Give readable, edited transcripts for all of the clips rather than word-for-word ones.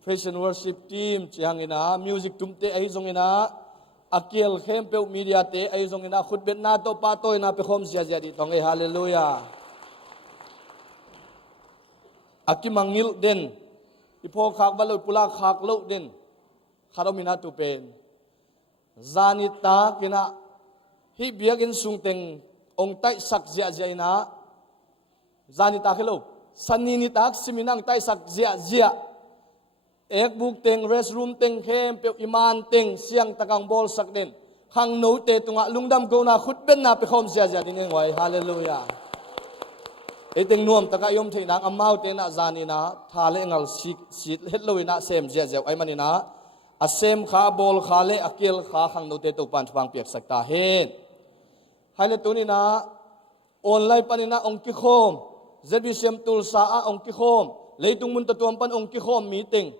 praise and worship team chiang ina music tumte ai zong ina akiel khem pe media te ai zong ina khut bet na to pa toy na pe khom sia sia di tong hallelujah akimangil den ipo khak baloi pula khak lo den kharomina tu pen zanita kina hi biagin sungteng ong tai sak zia zia ina zanita khelo sanini tak siminang tai sak zia zia ek buk teng restroom teng khem pe iman teng siang takang bol sak den khang no te tunga lungdam go na khut ben na pe khom zia zia ding ngoi hallelujah eteng nuam taka yom theinang amau te na zanina thale ngal sit het loina sem zia zia ai manina asem kha bol khale akil kha khang no te to pan phang piak sakta hen haile tunina online panina ongki khom zbcm tul sa a ongki khom leitung mun tuam pan ongki khom meeting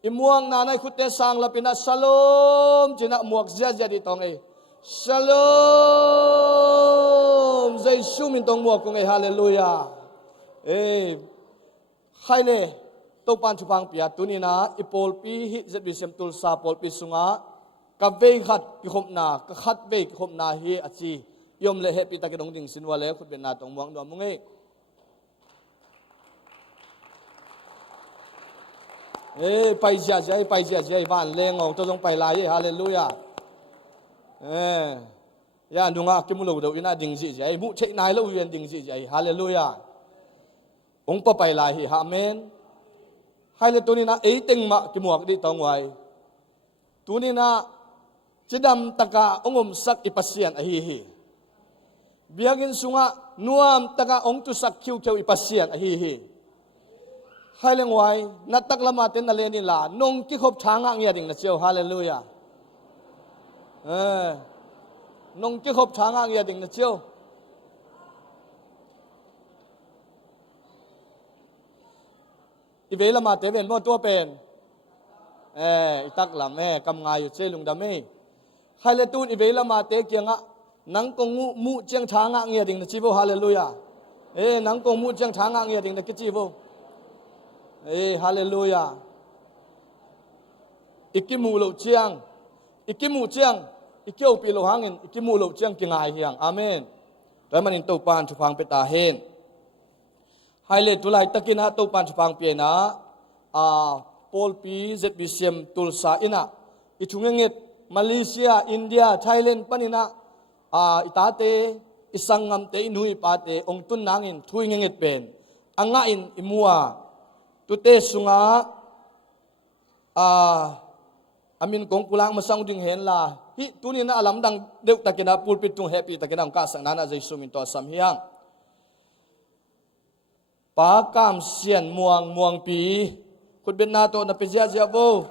imuang nanai khutte sang lapina shalom china muak zia zia di tong ei shalom jaisu min tong muak kong ei hallelujah haile to pan phang pia tunina ipol pi hi zbcm tul sa pol pi sunga ka ve khat ki khom na ka khat ve ki khom na hi achi yom le happy ta ke dong ding sin wale khut ben na tong muang do mung ei pai sia jai ban leng ong to jong pai lai hallelujah ya dunga kimulo do ina ding ji jai mu chei nai lo yen ding ji jai hallelujah ong pa pai lai hi amen haile tunina eiteng ma kimuak di tong wai tunina chidam taka ongom sak ipasian a hi biagin sunga nuam taka ong tu sak khiu khiu ipasian a hi haileng wai natak lama ten na lenin la nong ki khop thanga ngia ding na cheu hallelujah nong ki khop thanga ngia ding na cheu ive lama te ben mo to pen itak lam kam nga yu che lung da me haile tun ive lama te kianga nang kong mu chiang thanga ngia ding na chi bo hallelujah nang kong mu chiang thanga ngia ding na ki chi bo hallelujah ikimu lo chiang ikeu pi lo hangin ikimu lo chiang kingai hiang amen ramanin to pan thu phang peta hen haile tulai takina to pan thu phang pe na pol pi zbcm tulsa ina ithungenget Malaysia India Thailand panina itate isangam te inui pate ong tun nangin thuingenget pen anga in imua tute sunga amin kong pulang masang ding hen la hi tunina alam dang deu takina pulpit tung happy takina ka sang nana jaisu min to sam hiang pa kam sian muang pi khut ben na to na pe jia bo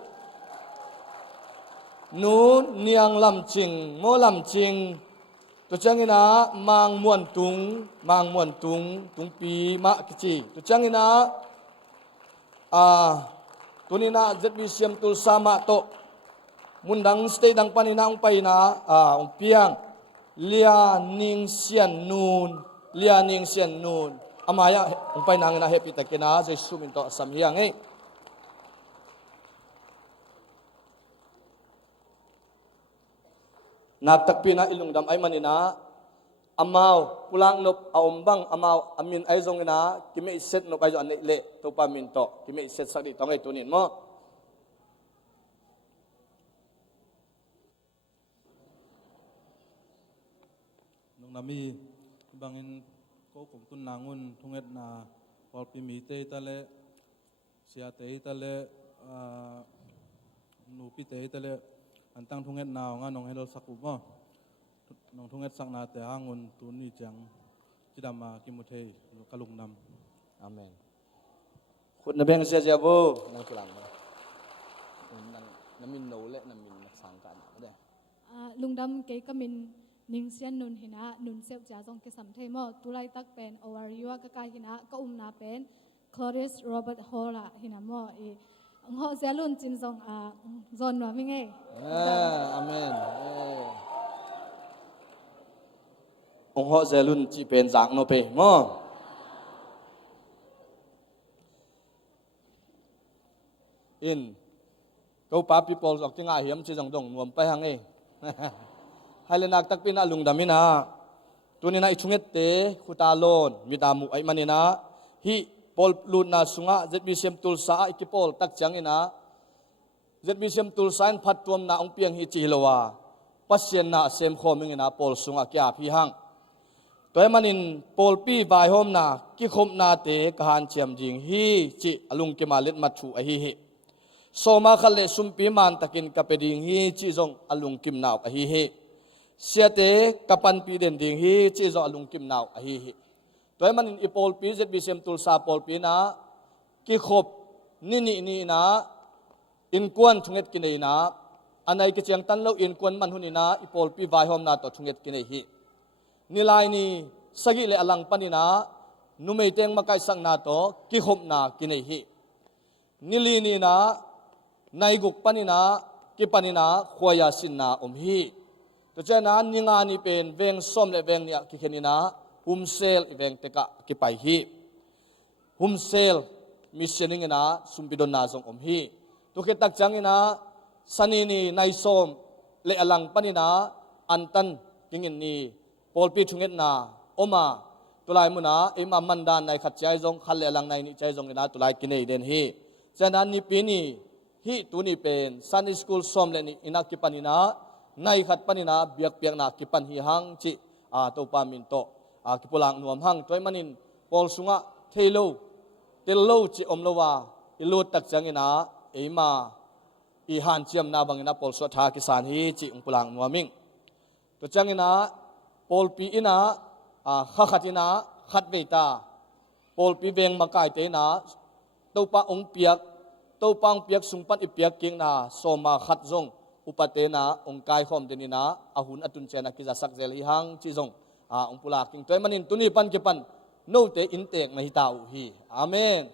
nu niang lam ching mo lam ching to changina mang muan tung pi ma kichi to changina tunina zbcm tul sama to mundang stay dang panina ong paina ong piang lia ning sian nun amaya ong paina ngina happy takina jesu min to sam hiang natak pina ilungdam ay manina amaw pulang nop aombang amaw amin ay zong ina kimi iset nop ay zo anay le to paminto kimi iset sakdi tong ay tunin mo nung nami bangin ko kung tun nangun tunget na polpi mite tale siate tale nupi te tale antang tunget na nga nong helol sakup mo nong tunget sak na te hangun tuni jang chidama kimuthei kalungnam amen khut na beng sia bo nang tulang nang namin no le namin naksang ka na de lungdam ke kamin ning sian nun hina nun sep ja jong ke sam thei mo tulai tak pen overview ka hina ka na pen Claudius Robert Hola hina mo ngho zelun chin jong zon wa mi nge amen ngho zelun chi pen jang no pe mo in kau pa people ok tinga hiam chi jong dong nuam pai hang e hailenak tak pina lungdamina tunina ichunget te khutalon midamu ai manina hi pol luna sunga zbcm tulsa ikipol tak changina zbcm tulsain phattuam na ong piang hi chilowa pasien na sem khomingina pol sunga kya phi hang toy manin pol pi vai hom na ki khom na te kahan chiam jing hi chi alung ke malet mathu a hi hi soma khale sumpi man takin kapeding hi chi jong alung kim naw a hi hi siate kapan pi den ding hi chi jong alung kim naw a hi hi toy manin ipol pi zbcm tulsa pol pi na ki khop ni na in kwan thunget kinai na anai ke chiang tan lo in kwan man hunina ipol pi vai hom na to thunget kinai hi nilai ni sagi le alang panina numei teng makai sang na to ki khop na kinai hi nili ni na naiguk panina ki panina khoya sin na hi to chana ninga ni pen veng som le veng nia ki khenina humsel eveng teka ki pai hi humsel missioning na sumbidon na jong hi to ke tak changina sanini nai som le alang panina antan kingin ni polpi thunget na oma tulai muna ema mandan nai khat chai jong khal le alang nai ni chai jong ina tulai kinei den hi chana ni pini hi tuni pen sunday school som le ni ina ki panina nai khat panina biak piak na ki pan hi hang chi to pa min to ki pulang nuam hang toy manin pol sunga thelo tello chi omlowa ilut tak changina ema i han chiam na bangina pol so tha ki san hi chi pulang nuaming to changina pol pi ina kha khatina khat veita pol pi veng makai te na to pa ong piak to pang piak sungpat ipiak king na soma khat jong upate na ong kai khom denina ahun atun chena ki jasak zel hi hang chi jong ong pula king toy manin tuni pan ke pan no te intek na hitau hi amen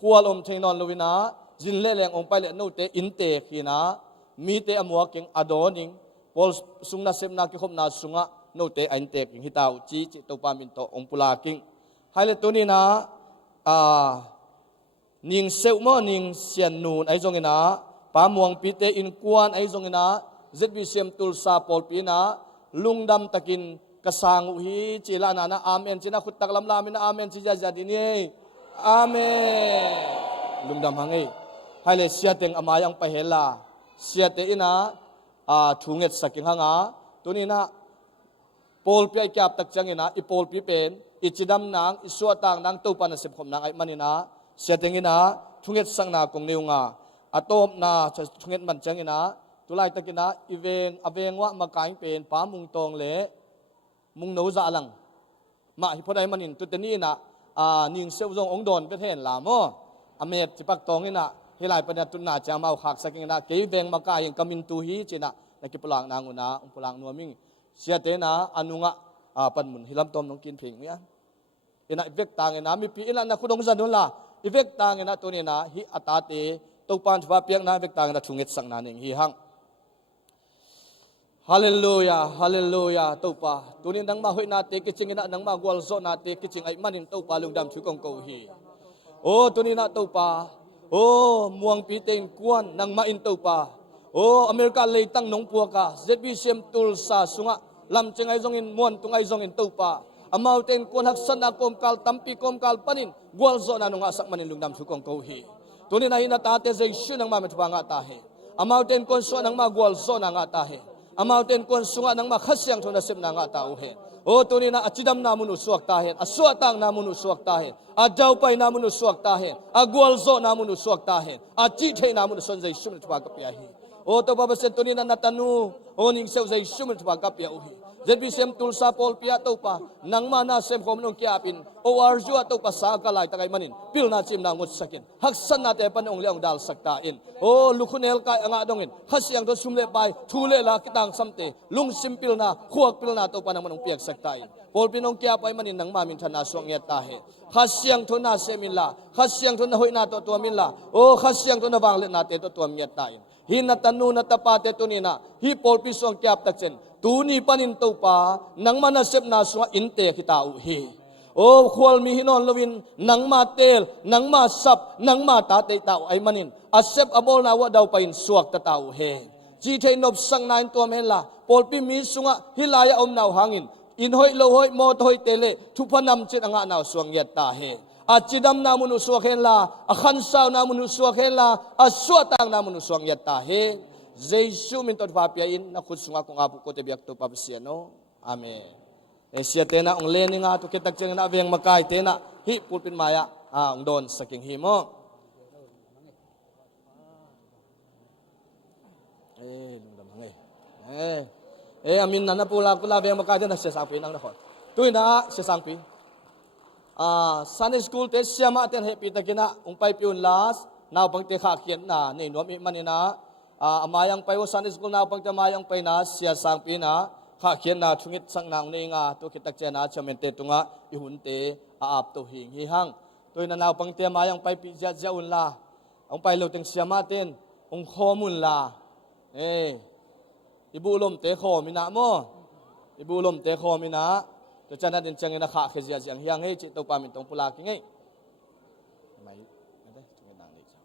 kualom theinon lovina jin le leng ong pai le no te intek hi na mi te amwa king adoning pol sungna semna ki khom na sunga no te intek hitau chi chi to pa min to ong pula king haile tuni na ning seu mo ning sian nun ai jong ina pa muang pi te in kwan ai jong ina zbcm tulsa pol pi na lungdam takin kasang hi chila na na amen china khut tak lam lam na amen chi ja dini amen lungdam hangi haile siateng amayang pahela siate ina thunget saking hanga tunina pol pi kyap tak changina i pol pi pen ichidam nang isuatang nang topa na sepkhom nang ai manina siatengina thunget sangna kongneunga atop na thunget man changina tulai takina iveng avengwa makaing pen pamung tong le mung no za lang ma hi phodai manin tuteni na ning seu jong ong don pe then la mo amet chipak tong ina hilai pana tunna chamau khak saking na ke veng maka ing kamin tu hi china nakipulang nanguna pulang nuaming siate na anunga panmun hilam tom nong kin phing ya ina vek tang ina mi pi ina na khudong zanun la ivek tang ina tunina hi atate topan thwa piak na vek tang na thunget sang na ning hi hang hallelujah hallelujah topa tunin nang ma hoina te kiching ina nang ma gwal zo na te kiching ai manin topa lungdam thu kong ko hi o tunina topa o muang pi ten kwan nang ma in topa o america leitang nong puaka zbcm tulsa sunga lam chengai jong in mon tungai jong in topa amau ten kwan hak sana kom kal tampi kom kal panin gwal zo na nong asak manin lungdam thu kong ko hi tunina hina ta te jai shu nang ma metwa nga ta he amau ten kon so nang ma gwal zo na nga ta he amauten kon sunga nang ma khasyang thona sep na nga tau he o tunina achidam na munu suak ta he aswatang na munu suak ta he ajau pai na munu suak ta he agwal zo na munu suak ta he achi the na munu sonjai sum thwa ka pya he o to baba se tunina natanu o ning seu jai sum thwa ka pya u he zbcm tulsa pol pia to pa nang ma na sem khom nong kya pin o arju to pa sa ka lai takai manin pil na chim na ngut sakin haksan na te pan ong leong dal sakta in o lukhunel kai anga dongin khasyang to sumle pai thule la kitang samte lung simpil na khuak pil na to pa nang manong piak sakta in pol pinong kya pai manin nang ma min thana suang ya ta he khasyang to na semin la khasyang to na hoina to to min la o khasyang to na wang le na te to to mi ta in hin na tanu na tapate tunina hi pol pi suang kyap tak chen tuni panin to pa nang mana sep na suwa inte kita u hi โอ้ควรมีหินอนลวินนังมาเตลนังมาสับนังมาตาเตตาไอมันินอาเซบอบอลนาวะดาวไปอินสวกตะตาวเฮจีเทนอบสังนายตัวเมล่าปอลปิมีสุงะฮิลายาอมนาวหางินอินหอยโลหอยโมทหอยเตเลทุพนำจิตอ่างนาวสวงเยตตาเฮอาจิดำนามุนุสวกเฮลาอาขันสาวนามุนุสวกเฮลาอาสวตังนามุนุสวงเยตตาเฮเจสุมินตอดฟาเปียอินนักขุดสุงะคงอาบุโคเตบิยักตุปาเปียโนอาเมนเสียเตนะองเลนิงาตุกิตักเจงนะเวียงมากายเตนะฮิปุลปินมายะองโดนสักิงฮิโมลุงดำหังอามินนันปูลาปูลาเวียงมากายเตนะเสียสังปีนังนะคนตุยนะเสียสังปีซันนี่สคูลเตเสียมาเตนเฮปีตะกินะองไปพิอุนลาสนาวปังเตขาเขียนนะนี่นวมอิมันนะมายังไปว่าซันนี่สคูลนาวปังเตมายังไปนะเสียสังปีนะข้าเขียนนาทุงิตสังนางเนงาตัวคิดตักเจนาชเมนเตตุงะอิหุนเตอาบตัวหิงหิหังตัวนั้นเอาปังเตมายังไปปิจเจอุนลาองไปเราตึงเสียมาเตนองโคมุนลาอิบุลมเตโคมินะโมอิบุลมเตโคมินะตัวจันนั้นจังเงินข้าเขยเสียงเฮียงให้จิตตัวปามิตรงปุลากิงไงไม่ได้ทุงิตนางนี่จ้า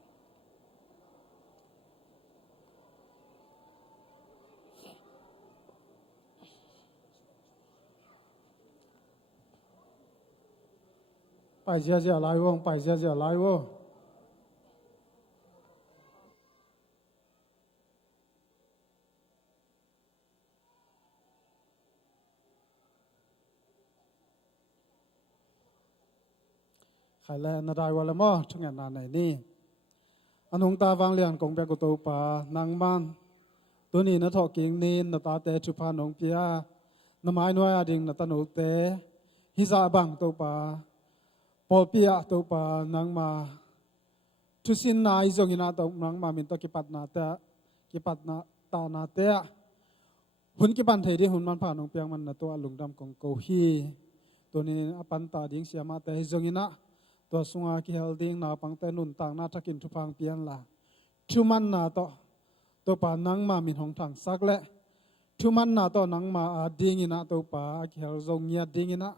ไปเสียหลายวงไปเสียหลายวงใครแลนาได้วันละมั้งช่วงงานไหนนี่อนุงตาวางเลียนกงเบกุโตปานางมันตัวนี้นาทอกิงนีนาตาเตจุพานงเปียนาไม้น้อยอดิ่งนาตาโนเตฮิซาบังโตปาปอปียะตัวปานังมาทุสินนายจงอินาตัวนังมามินตัวกิปัตนาเตะกิปัตนาตานาเตะหุ่นกิปันเทดีหุ่นมันผ่านองเปียงมันตัวลุงดำของโกฮีตัวนี้อปันตาดิ้งเสียมาแต่จงอินาตัวสุงอากิเฮลดิ้งนาปังเตนุนต่างนาทักินทุพังเปียนละทุมันนาตัวปานังมามินของทางสักและทุมันนาตัวนังมาดิ้งอินาตัวปากิเฮลจงเงียดิ้งอินา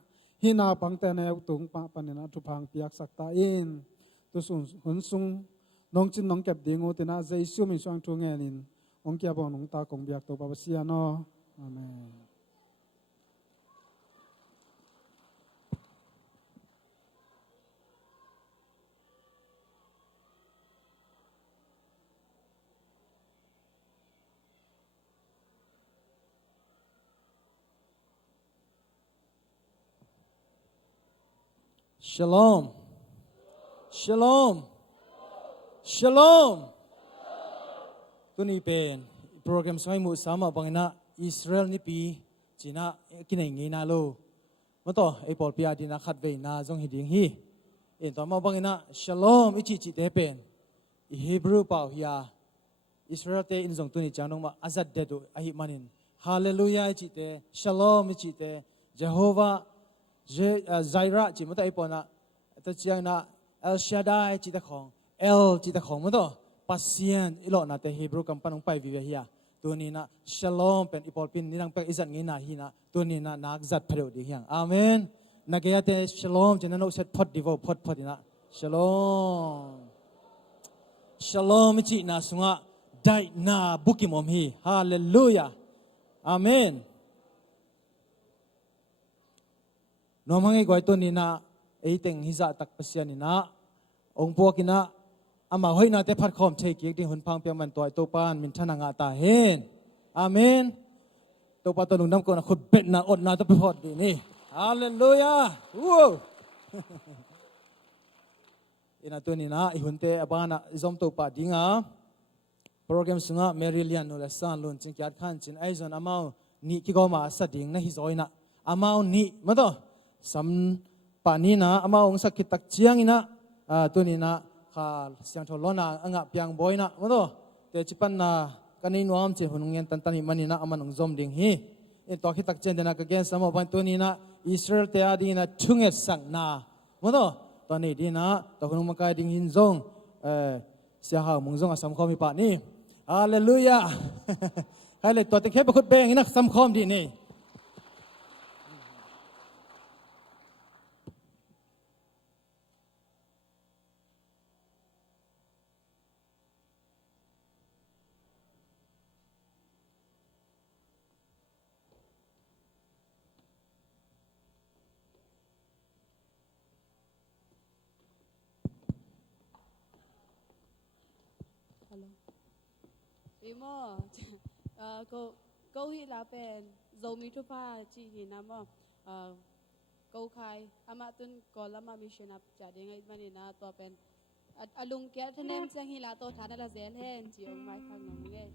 ฮินาปังเตนเอาตุงปะปันนะทุพังเปียกสักตาอินตุสุนหุนซุงน้องจินน้องเก็บดิ่งโอตินะใจซูมิสวงทุงเงินินองเกียบองน้องตากงเบียกตัวปะเสียนออาเมนShalom. Shalom. Shalom. ตัวนี้เป็นโปรแกรมสมัยมุสามาบังนะอิสราเอลนี่ปีจีน่ากินเองไงนะโลมาต่อไอ้ปอลปีอาดีนะขัดเวน่าจงหิดิงฮีเอ็นต่อมาบังนะ Shalom อิจิจิเตเป็นฮีบรูเปล่าฮิยาอิสราเอลเตอินจงตัวนี้จางนงมาอาซัดเดดูอาฮิมานินฮาเลลูยาอิจิเต Shalom อิจิเตเยโฮวาไซระจิมตัวไอ้ปอนะตัวเจ้านะเอลชาดายจิตของเอลจิตของมันตัวปัสเซียนอีหลอนะแต่ฮีบรูกำปั้นองไปวิเวียตัวนี้นะชัลลอมเป็นอีปอลปินนี่นังเป็นอิจัดงี้นะฮีนะตัวนี้นะนักจัดเพลดิเฮียงอาเมนนักเกียรติชัลลอมจะนั่นเอาเสร็จพอดดิวพอดนะชัลลอมชัลลอมจินะสุงะได้นาบุกิมอมฮีฮาเลลูยาอาเมนน้องมังไอ้ก้อยตัวนี้นะไอ้เต็งฮิซาตักเปเซียนี่นะองค์พวกินะอามาห้อยนาเตพัดคอมเชกิกที่หุ่นพังเปียมันตัวตัวปานมินชนะงาตาเฮนอาเมนตัวปานตัวหนุ่มน้ำก่อนขุดเป็ดนาอดนาตัวไปพอดดีนี่ฮาเลลูยาว้าวอินาตัวนี้นะไอ้หุ่นเตอบ้านะจอมตัวปาดิงาโปรแกรมสุงะเมริเลียนนูเลสานลุนจิงกิดขันจินไอซอนอามานี่กิโกมาสัดดิงนะฮิซอยนะอามานี่มาต่อสัมปานีนะอามาองสักกิตักเชียงอินะตัวนี้นะข้าเสียงทอลนะอ่างเปียงบอยนะมาต่อเดี๋ยวจิปันนะกันนี่นวมเจ้าหุ่นเงินตันตันหิมันนี่นะอามันองจอมดิ่งฮีเอ็นตัวกิตักเจนเดนะก็แกนสมบัติตัวนี้นะอิสราเอลเตียดีนะชุ่งเอสังนามาต่อตอนนี้ดีนะตัวหุ่นมันกายดิ่งหินจงเสียหายมึงจงอาสมคอมีปานี่ฮาเลลูยาใครเลยตัวตะเข็บไปขุดแบงอินะสมคอมดีนี่ alo imo câu hi là pen zomi tu pa chi hi na mo câu khai ama tun kolama mission up jadi ngai mani na to pen alung kya thanem chang hi la to thana la zel hen chi ong mai khang nong nge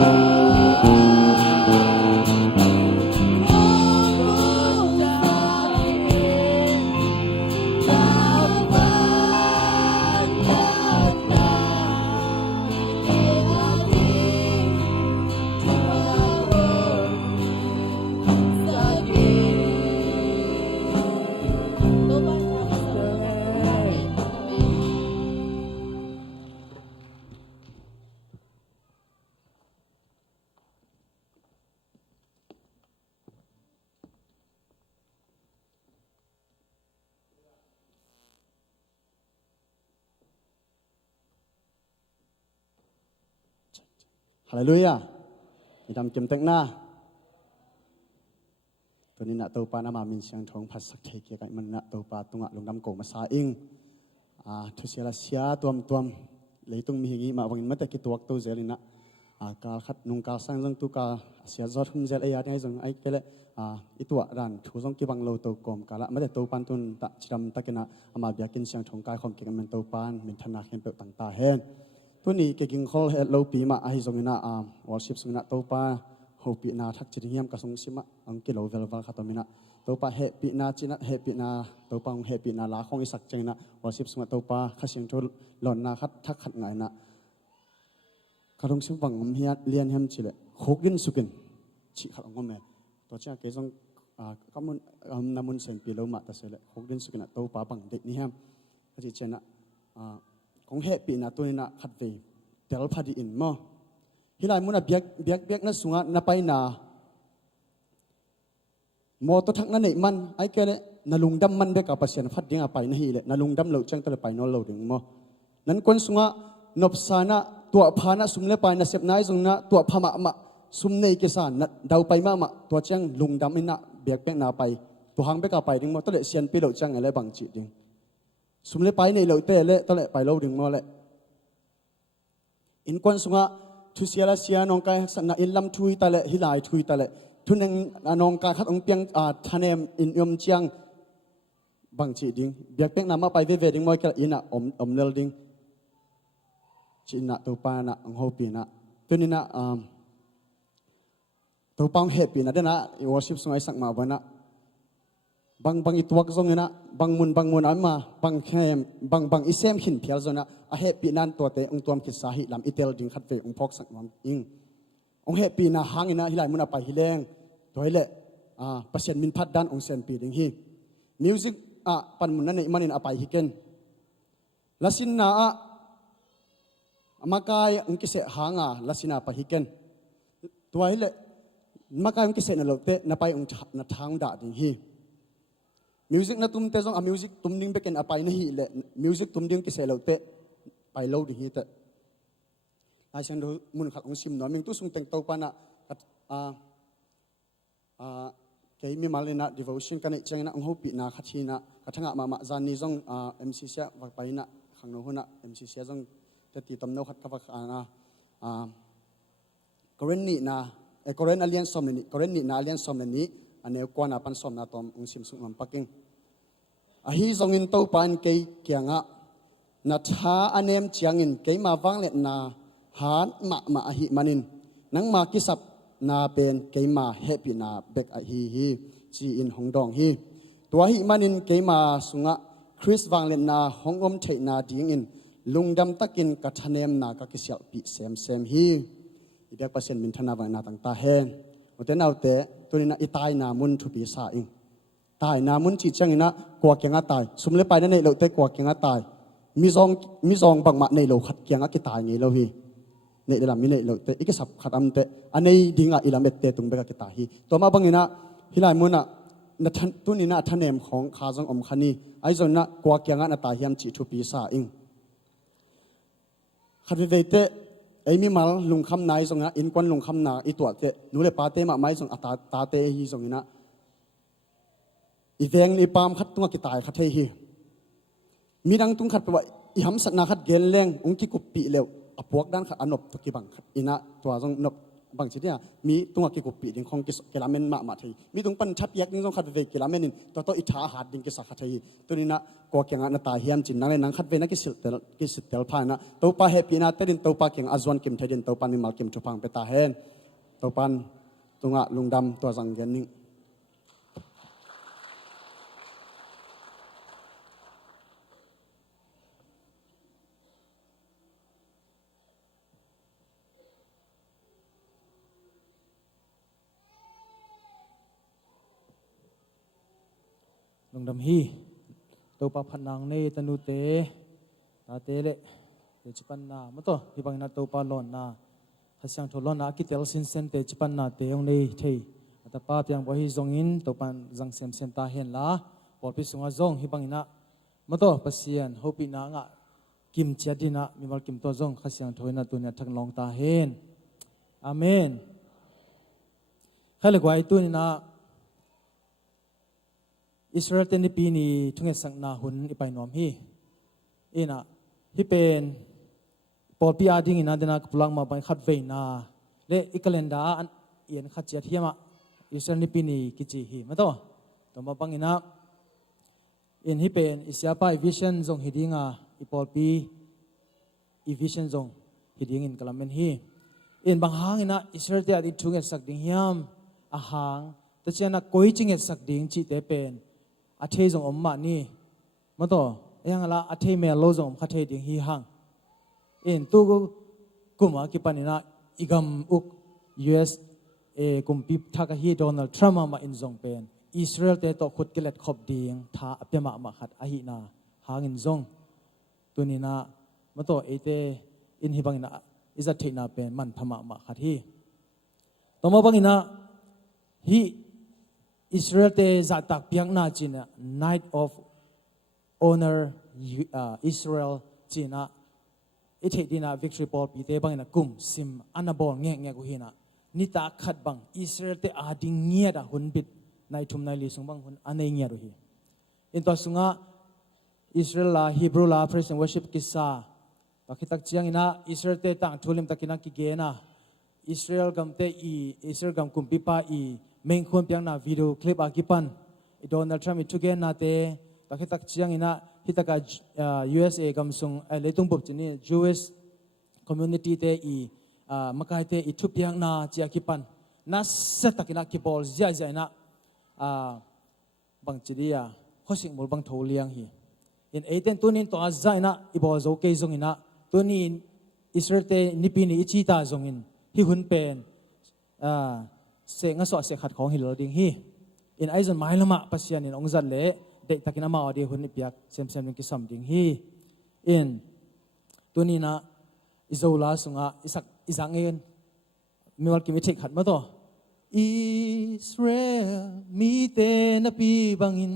ฮาเลลูยาอิดำเก็มเต็กหน้าตัวนี้นะตัวปานามามินเสียงทองพัดสักเทเกียกันมันนะตัวปาตุงะลงดำโกมาซาอิงทุเสียละเสียตัวเลยต้องมีอย่างนี้มาวันนี้มันแต่กิตัวตัวเจริญนะการขัดนุ่งการสร้างเรื่องตัวการเสียจอดทุ่มเจริญไอ้ยังไอ้เกล้อีตัวรันทุกส่งกีบังโลตัวกลมกาละไม่แต่ตัวปันตุนตะจิรำตะกินะมาเบียกินเสียงทองกายความเก่งมันตัวปานมันธนาเข้มเปิดต่างตาเห็นตัวนี้เก่งข้อเฮลโลปีมาไอ้ส่งนะวอลชิปส่งนะตัวปาหูปีนาทักจิตเฮียมกระสงสิมาอังกิโลเวลวัลขัดตัวมินะตัวปาเฮปีนาจินะเฮปีนาตัวปาเฮปีนาลาของอิสักเจงนะวอลชิปส่งตัวปาข้าเสียงทุลหล่นนาคัดทักขัดไงนะข้าต้องสิวังเฮียเลียนเฮมจิเลหกดินสุกินชิขัดองค์แม่ตัวเจ้าเกส่งก็มุนนามุนเซนปีโลมาแต่เสร็จหกดินสุกินตัวปาบังเด็กนี่เฮมข้าจิตเจนะของเฮปีนาตัวนี้นะขัดเวเดลพาดีอินมั้งฮิลายมุนเบียกนั่นสุงะนับไปนาโมตัวทักนั่นเองมันไอ้แกเลยนาลุงดำมันเบกับปัสยันฟัดยังไปนี่ฮีเลยนาลุงดำเหล่าจังตัวไปนอเหล่าดึงมั้งนั้นคนสุงะนบสานะตัวพานะสุมเลไปนะเสพนายสุงนะตัวพม่าสุมในกิสานนะดาวไปมาตัวจังลุงดำอินะเบียกเป็นนาไปตัวหางเบกับไปดึงมั้งตัวเลยเสียนปีเหล่าจังอะไรบางจีดึงสุมเลไปในเหล่าเตะเลยตัวเลยไปเหล่าดึงมั้งเลยอินควันสุงะทุเสียละเสียน้องกายสันนะอินลำทุยตะเลฮิลายทุยตะเลทุนังน้องกายขัดองเปียงทะเนมอินยมเจียงบางจีดิงเบียกเปียงนามาไปเวเวดิงมอยกะอินะอมเลลดิงจีนะตัวปานะองโฮปีนะตัวนี้นะตัวปังเฮปีนะเดนะวอร์ชิปสุงไอสักมาวันนะบางอีตัวก็ทรงเนี่ยนะบางมุนอันมาบางแคมบางอิเซมหินเพียลจนะอาเฮปีนั้นตัวเตะองตัวมคิดสาหิลำอิเตลดิงขัดเวองพอกสักมันอิงองเฮปีนะหางอินะฮิลายมุนไปฮิเลงตัวเละเปอร์เซ็นต์มินพัดดันองเซนปีดิงฮีมิวสิกปันมุนนั่นเองมันอินไปฮิเกนลาสินนามากายองกิเสหางลาสินาไปฮิเกนตัวเละมากายองกิเสนโลเตนไปองนทางดาดิงฮีมิวสิกนัตุ้มเตจงมิวสิกตุ้มดิ้งเบกันอไปนี่ฮีเลยมิวสิกตุ้มดิ้งกิเสลเตไปโลดิฮีเตไอเช่นดูมุนขัดองซิมหน่อยมิงตุสุงเต็งเต้าปานะเกยมีมาเลนะ devotion กันอีกจังนะองหูปีนะขัดทีนะขัดทั้งมาจานนี้จงMCC วักไปนะขังโนหุนะ MCC จงจะตีตำโนขัดกับกรณีนะกรณีเลียนสมนี่กรณีนะเลียนสมนี่อันนี้กวนปันสมนาตอมองซิมสุงมันปักกิ่งฮีจงอินเต้าปานเกยเกียงนัทหาอันเนมเจียงอินเกยมาวังเล็นาหานมาหิมันินนังมากิสับนาเป็นเกยมาเฮปินาเบกฮีจีอินหงดองฮีตัวหิมันินเกยมาสุงะคริสวังเล็นาหงอมเทนาดิงอินลุงดำตะกินกัทเนมนากะกิเสียปีเซมฮีอีเด็กเปอร์เซ็นต์มินธนาวังนาต่างตาเฮนวันเตนเอาเตะตัวนี้นะอีตายนามุนทุปีสาอิงตายนามุนจีจังอินะกว่าเกียงตายสมเลไปนั่นเองเราเตะกว่าเกียงตายมีซองบังมาในเราขัดเกียงกิตายนี่เราฮีในเรื่องมีในเราเตะอีกสับขัดอันเตะอันนี้ดิ้งอีลาเมตเตะตรงเบกกิตายฮีตัวมาบังอินะฮิลายมุนนะตัวนี้นะท่านเนมของข้าจงอมขันีไอ้จนนะกว่าเกียงตายเฮียมจีทุปีสาอิงขัดเวเตะไอ้มีมาลุงคำนายจงนะอินควันลุงคำนาอีตัวเตะนูเลปาเตมาไม่จงตาเตฮีจงนะอีแดงอีปามขัดตัวกิตายขัดเทฮีมีดังตุ้งขัดไปว่าอีหำสัตนาขัดเกลแรงองค์กิกุปีเลวอพวกด้านขัดอนบตะกี้บังขัดอีนะตัวจงนบ บางทีเนี่ยมีตัวกิกุปีดิ้งของกิลาเมนมาทีมีตรงปันทับยักดิ้งของขัดเวกิลาเมนินตัวอิทาหัดดิ้งกิสักขัดทีตัวนี้นะก็เกี่ยงอันตาเฮียมจินนั่งเลยนั่งขัดเวนักกิสิเตลพานะตัวป้าเฮปีนาเตดินตัวป้าเกี่ยงอาจวนกิมเทดินตัวปันมีมากิมจุพังเปตาเฮนตัวปันตัวลุงดำตัวสังเกนิงลงดำฮีตัวปะพันนางในตนุเตตาเตเลเตจิปันนามาตัวที่บางนาตัวปะลอนนาฮัสยังทลอนนาคิเตลสินเซนเตจิปันนาเตยงในเทอัตป้าเพียงบ่ฮีซงอินตัวปันจังเซมเซนตาเห็นละปอดพิสุงาซงฮีบางนามาตัวปัสยันฮูปีนางะกิมเจดินะมีมัลกิมตัวซงฮัสยังทอยนาตัวเนี่ยทักลองตาเห็นอาเมนข้าเล็กไว้ตัวนี้นะอิสราเอลเตนิปีนีทุกอย่างสังนาหุนอีไปนอมฮีอีน่ะฮีเป็นปอลปีอาดิ้งอินาเดนักพลังมาไปขัดเวนาเลอีกเลนดาอันเอียนขัดเจียที่มาอิสราเอลนิปีนีกิจิฮีมาตัวมาบังอินาอินฮีเป็นอิสยาปาวิชันซงฮิดิ้งอ่ะอีปอลปีอีวิชันซงฮิดิ้งอินกลาเมนฮีอินบางหางอินาอิสราเอลเตอดิทุกอย่างสักดิ้งยามอาหางแต่เจ้านักโกยจิงเอสักดิ้งจิเตเป็นอาเทจงอมมานี่มาต่อยังละอาเทเมลโลจงอมคาเทดิงฮีฮังเอ็นตู้กุมอากิปันินะอีกัมอุก US กุมปิบทักฮีโดนัลด์ทรัมป์มาอินจงเป็นอิสราเอลเตโตขุดกิเลตขบดิงท่าอภิมามาขัดอาหินาหางอินจงตัวนี้นะมาต่อเอเตอินฮิบังนะอิจัดเทนาเป็นมันพมามาขัดฮีต่อมาบังอินะฮีอิสราเอลเตจัดตักเพียงนาจีนะ Night of Honor Israel จีนะอิเทดินะ Victory Ball ปีเตบังนะกุมซิมอันนาบอลเงี้ยเงี้ยกูเห็นนะนิตาขัดบังอิสราเอลเตอาดิงเงี้ยดะหุนบิดในทุมในลิสุงบังหุนอันในเงี้ยดูฮีอินตัวสุงะอิสราเอลลาฮีบรูลา Praise and Worship กิสาตักขิตักเจียงอินะอิสราเอลเตต่างทุลิมตักขินักกิเกนะอิสราเอลกัมเตอีอิสราเอลกัมกุมปิปาอีเมงคนเพียงนาวิดีโอคลิปอากิปันโดนัลด์ทรัมป์ทุกเกนนาเตตักฮิตักเชียงอินะฮิตักUSA กัมซุงเลตุงบุบจีนี่ Jewish community เตอีมากายเตอีทุกเพียงนาจีอากิปันน่าเสตักอินะกิบอลเจียเจียนะบางจีดีอะข้อสิ่งมูลบางโถเลียงฮีอินเอเตนตัวนี้ตัวอาใจนะอีบอลโจเกยซงอินะตัวนี้อิสราเอลเตนิปีนีอิจิตาซงอินฮิหุนเป็นเสงสอเสขัดของฮิลดิงฮีอินไอซันไมล์ละมาปัสยานินองจัดเล่เด็กตะกินามาอดีหุ่นนิพยักเซมเซมนิกิสัมดิงฮีอินตัวนี้นะอิโซลาสุงะอิสังเงินมีวัลกิมิทิกขัดมาต่ออิสราเอลมีเตนปีบังอิน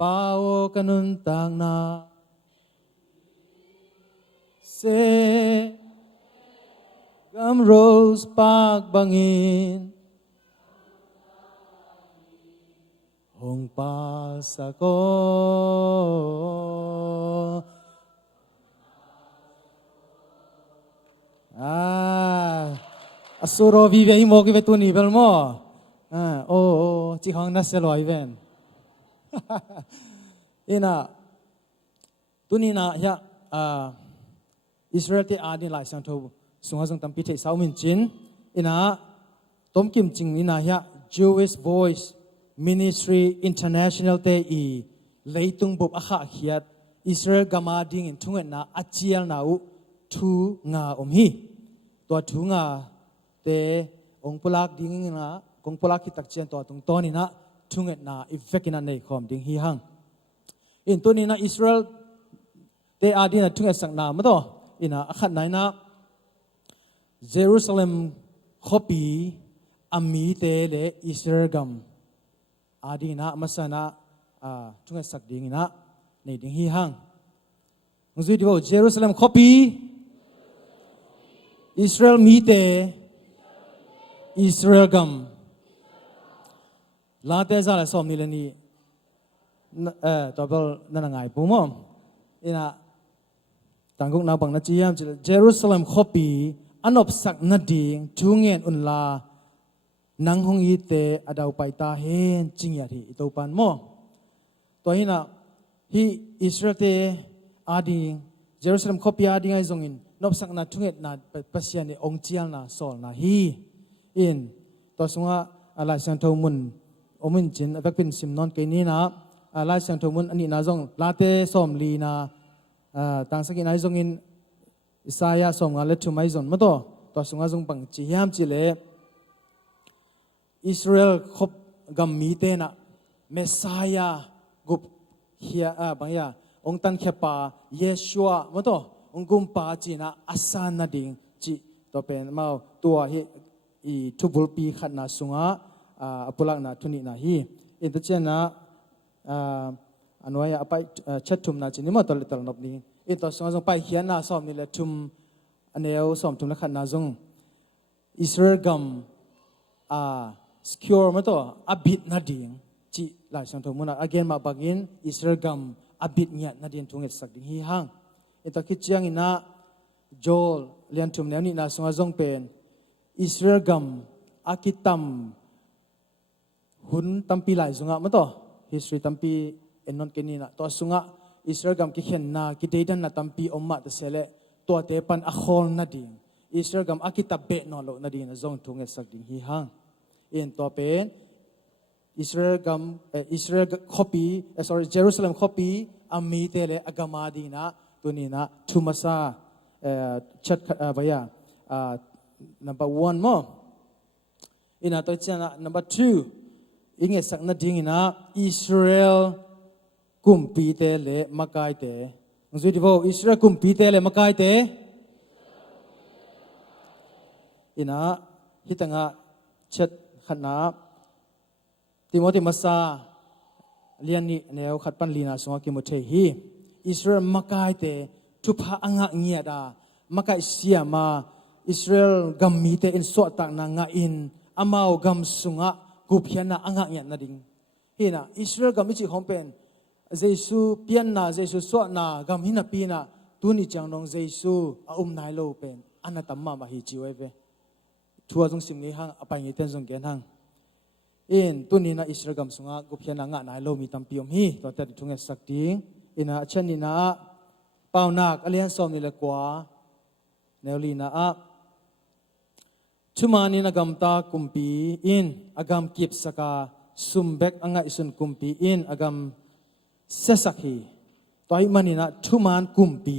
ปาวกันุนต่างนาเซกัมโรสปากบังอินHong pasako asuro vive imo ki vetuni belmo chi hang na selo iven ina tunina ya Israel te adin lai sang tho sunga sang tampi the saumin chin ina tom kim ching ina ya Jewish Voice Ministry International te i leitung bob akha khiat Israel gamading in thunga na achial na u thu nga hi to thu nga te ong pulak ding na kong pulak ki takchian to tung to ni na thunga na effectina nei khom ding hi hang in to ni na Israel te adina thunga sang na ma to ina akhat nai na Jerusalem khopi ami te le Israel gam adina masana tunga sak ding na nei ding hi hang ngui dibo Jerusalem copy Israel mite Israel gam la te za la som ni le ni tobel na ngai pu mo ina tangkung na bang na chiam Jerusalem copy อันอบสักนาดีงทุเงินอุนลานังหงอีเตอดาวไปตาเห็นจริงอย่างที่ตัวปันโมตัวนี้นะฮีอิสราเอลอาดีงเยรูซาเล็มขบยาดีงไอซงอินนอบสักนาทุเงินนาปัสยานีองเจียลนาสอลนาฮีอินตัวสงะอะไรสังทมุนอมุนจินแบบเป็นสิมนอนเกนี้นะอะไรสังทมุนอันนี้นาซงลาเตสอมลีนาต่างสักินไอซงอินอิสายาสอมงาเลตุไมซอนมาตัวสงะซงปังจียามจิเลอิสราเอลคบกัมมีเตนะเมสายากุบเฮียบางอย่างองตันเขปาเยชัวมาตัวองกุมปาจีนะอาสานาดิงจีตัวเป็นมาตัวเฮอีทุบุลปีขัดนาสุงะปุลักนาทุนินาฮีอินทเจนะอันว่าไปชัดทุมนาจีนี่มาตัวเล็กตัวนับนี้อินตัวสุงะจงไปเฮียนาสอมนี่แหละทุมอันเดียวสอมทุมนักขัดนาจงอิสราเอลกัมsecure มาตัวอบิดนาดิงจีหลายสังทมุนagain มาบักินอิสราเอลกัมอบิดเนี่ยนาดิงทุงเอ็ดสักดิ่งฮีฮังอินตะคิดยังอินะโจลเลียนทุมแล้วนี่นาสงะจงเป็นอิสราเอลกัมอากิตัมหุ่นตัมปีหลายสงะมาตัว history ตัมปีเอ็นนนเกนีนะตัวสงะอิสราเอลกัมคิเห็นนาคิเดดันนาตัมปีอมมาตเสเลตัวเตปันอโคลนาดิงอิสราเอลกัมอากิตับเบนอโลนาดิงนะจงทุงเอ็ดสักดิ่งฮีฮังอินตัวเป็นอิสราเอลคอปีเยรูซาเล็มคอปีอามีเตเลอากามาดีนะตัวนี้นะทุมาซาชัดไปยังnumber 1มั้งอินาตัวเจ้านะ number 2อิงเอสักนัดดิ้งนะอิสราเอลกุมปีเตเลมาไกเตงสุดิโวอิสราเอลกุมปีเตเลมาไกเตอินาฮิตังะชัดขณะติโมธีมาซาเลียนนี่แนวขัดปันลีนาสงกิโมเทฮีอิสราเอลมาไกเตทุพะอ่างเงียดามาไกเสียมาอิสราเอลกัมมีเตอินสวดตักนางอินอามาวกัมสุงะกุบเฮียนาอ่างเงียดนาดิงฮีนะอิสราเอลกัมมิจิของเป็นเจสุเปียนนาเจสุสวดนากัมหินาปีนาตุนิจังนองเจสุอาไนโลเป็นอันนั้นตัมมามาฮิจิเวเวทัวร์จงสิมนี้ห้างอภัยเงินเต็นจงเกณฑ์ห้างอินตุนีนะอิสราเอลกัมสุงะกุบเฮียนางะไนโลมีตัมปีอมฮีตัวแต่ทุงเอสักดิ้งอินะเช่นนี้นะเป่านักอเลียนสอมนี่ละกว่าเนวลีนะชุมานีนะกัมตาคุมปีอินอากามกิบสกาซุมเบกอ่างอิสุนคุมปีอินอากามเสสักฮีตัวอิมานีนะชุมานคุมปี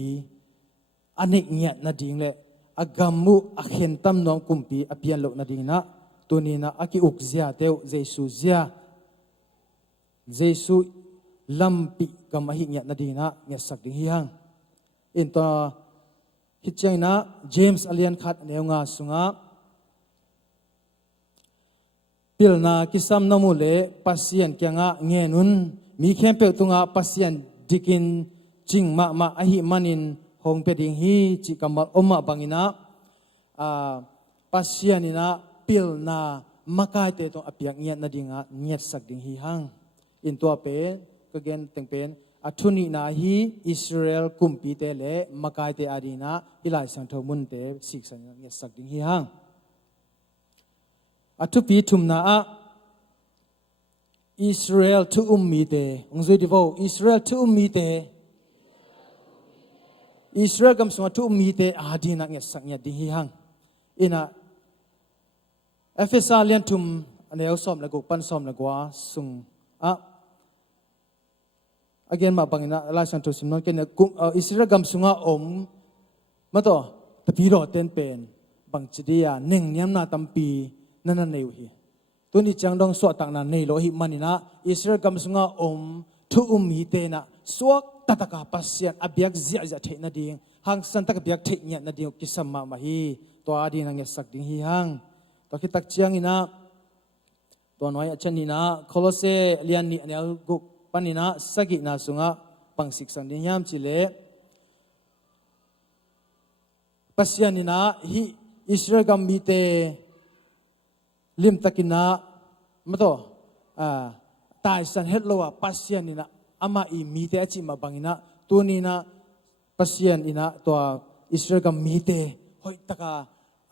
อันนี้เงียนาดิ่งเลยอากามุอักเห็นตั้มน้องคุมปีอภิยันโลนาดิ่งนะตัวนี้นะอากิอุกเซียเตวเจสุเซียเจสุลัมปีกัมหิเงียนาดิ่งนะเงียสักดิ่งฮีฮังอินตัวคิดใจนะเจมส์อเลียนขัดเนวงาสุงะพิลนาคิสามนามูเลปัสยันเกียงะเงนุนมีเข้มเปตุงะปัสยันดิกินจิงมาอหิมันินหงเปดิงฮีจิกัมบัลอมะบังอินะปัสยันินะพิลนามาไกเตตงอภิยักเงียนาดิงะเงียสักดิงฮีฮังอินตัวเป็นก็เกนตึงเป็นอัทุนีนาฮีอิสราเอลกุมปีเตเลมาไกเตอาดีนะอิลายสังทมุนเตสิกสังเงียสักดิงฮีฮังอัทุปีทุมนาอิสราเอลทุมีเตองค์ดิโวอิสราเอลทุมีเตอิสราเอลกำสงทุมีเตอาดีนะเงียสักเงียดิงฮีฮังอินะเอฟเอสาเลียนทุมอันเดียวสอมละกุปันสอมละกว่าสุงagain มาบังนะลาสันตุสิมนนเกนอิสราเอลกัมสุงะอมมาต่อตะพีโรเต็นเป็นบังจิดียาหนึ่งยามนาตัมปีนั่นเนวฮีตัวนี้จังดองสวดตังนันเนโลหิมันนะอิสราเอลกัมสุงะอมทุมีเตนะสวกตะตะกาปัสยันอบิยักเสียจะเทนาดิงหังสันตะกบิยักเทเนี่ยนาดิงกิสมามาฮีตัวอดีนังเงสักดิงฮีหังตัวคิดตักเชียงอินะตัวน้อยอัจฉรินะโคโลเซเลียนนี่เนี่ยกุปนินะสกินาสุงะปังสิกสังดิยามจิเลปัสยานินะฮิอิสราเอลกัมมีเตลิมตะกินะมาโตตายสันเฮดโลวะปัสยานินะอามาอีมีเตอจิมาบังอินะตัวนี้นะปัสยานินะตัวอิสราเอลกัมมีเตหอยตะกา